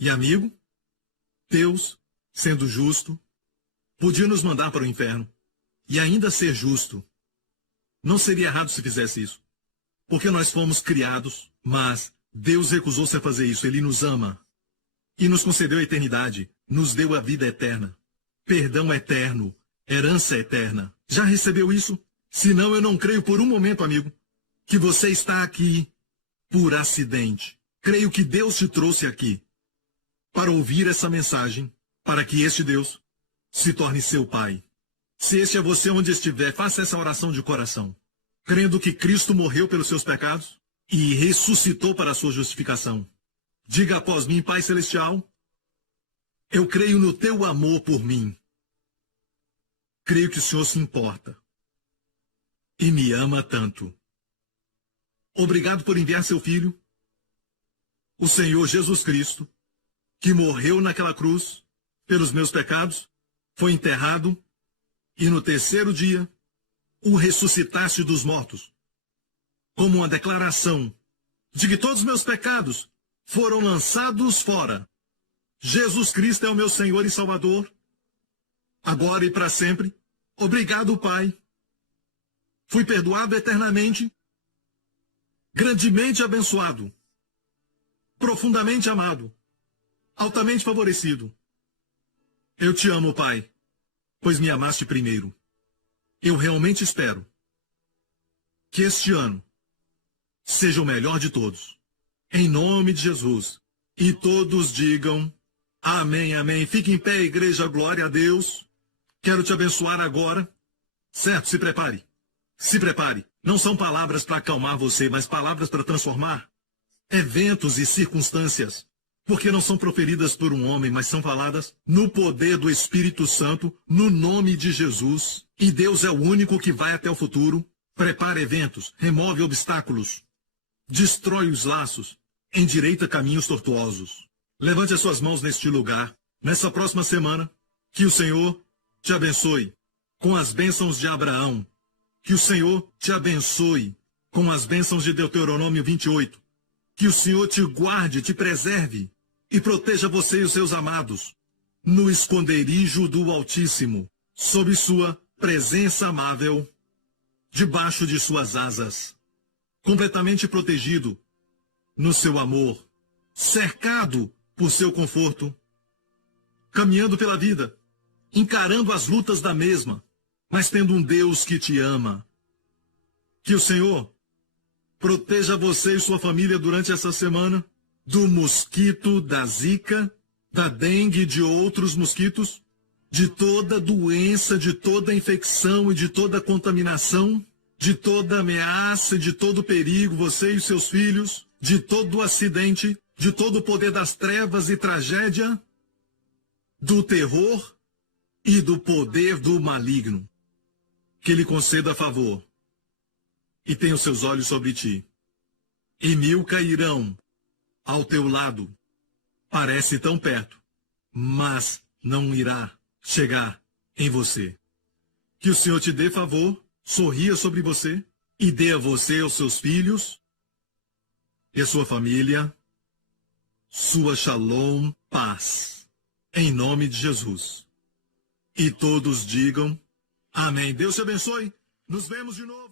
E amigo, Deus, sendo justo, podia nos mandar para o inferno e ainda ser justo. Não seria errado se fizesse isso, porque nós fomos criados, mas Deus recusou-se a fazer isso. Ele nos ama e nos concedeu a eternidade, nos deu a vida eterna, perdão eterno, herança eterna. Já recebeu isso? Senão eu não creio por um momento, amigo, que você está aqui por acidente. Creio que Deus te trouxe aqui para ouvir essa mensagem, para que este Deus se torne seu Pai. Se este é você onde estiver, faça essa oração de coração, crendo que Cristo morreu pelos seus pecados e ressuscitou para a sua justificação. Diga após mim: Pai Celestial, eu creio no teu amor por mim. Creio que o Senhor se importa e me ama tanto. Obrigado por enviar seu Filho, o Senhor Jesus Cristo, que morreu naquela cruz pelos meus pecados, foi enterrado e no terceiro dia o ressuscitaste dos mortos, como uma declaração de que todos os meus pecados foram lançados fora. Jesus Cristo é o meu Senhor e Salvador, agora e para sempre. Obrigado, Pai. Fui perdoado eternamente, grandemente abençoado, profundamente amado, altamente favorecido. Eu te amo, Pai, pois me amaste primeiro. Eu realmente espero que este ano seja o melhor de todos. Em nome de Jesus. E todos digam amém, amém. Fique em pé, igreja, glória a Deus. Quero te abençoar agora. Certo, se prepare. Se prepare. Não são palavras para acalmar você, mas palavras para transformar eventos e circunstâncias. Porque não são proferidas por um homem, mas são faladas no poder do Espírito Santo, no nome de Jesus. E Deus é o único que vai até o futuro, prepara eventos, remove obstáculos, destrói os laços, endireita caminhos tortuosos. Levante as suas mãos neste lugar, nessa próxima semana. Que o Senhor te abençoe com as bênçãos de Abraão. Que o Senhor te abençoe com as bênçãos de Deuteronômio 28. Que o Senhor te guarde, te preserve e proteja você e os seus amados no esconderijo do Altíssimo, sob sua presença amável, debaixo de suas asas, completamente protegido no seu amor, cercado por seu conforto, caminhando pela vida, encarando as lutas da mesma, mas tendo um Deus que te ama. Que o Senhor proteja você e sua família durante essa semana do mosquito, da zika, da dengue e de outros mosquitos, de toda doença, de toda infecção e de toda contaminação, de toda ameaça e de todo perigo, você e seus filhos, de todo acidente, de todo o poder das trevas e tragédia, do terror e do poder do maligno. Que Ele conceda favor e tenha os seus olhos sobre ti. E 1000 cairão ao teu lado. Parece tão perto, mas não irá chegar em você. Que o Senhor te dê favor, sorria sobre você e dê a você, aos seus filhos e a sua família, sua shalom, paz. Em nome de Jesus. E todos digam amém. Deus te abençoe. Nos vemos de novo.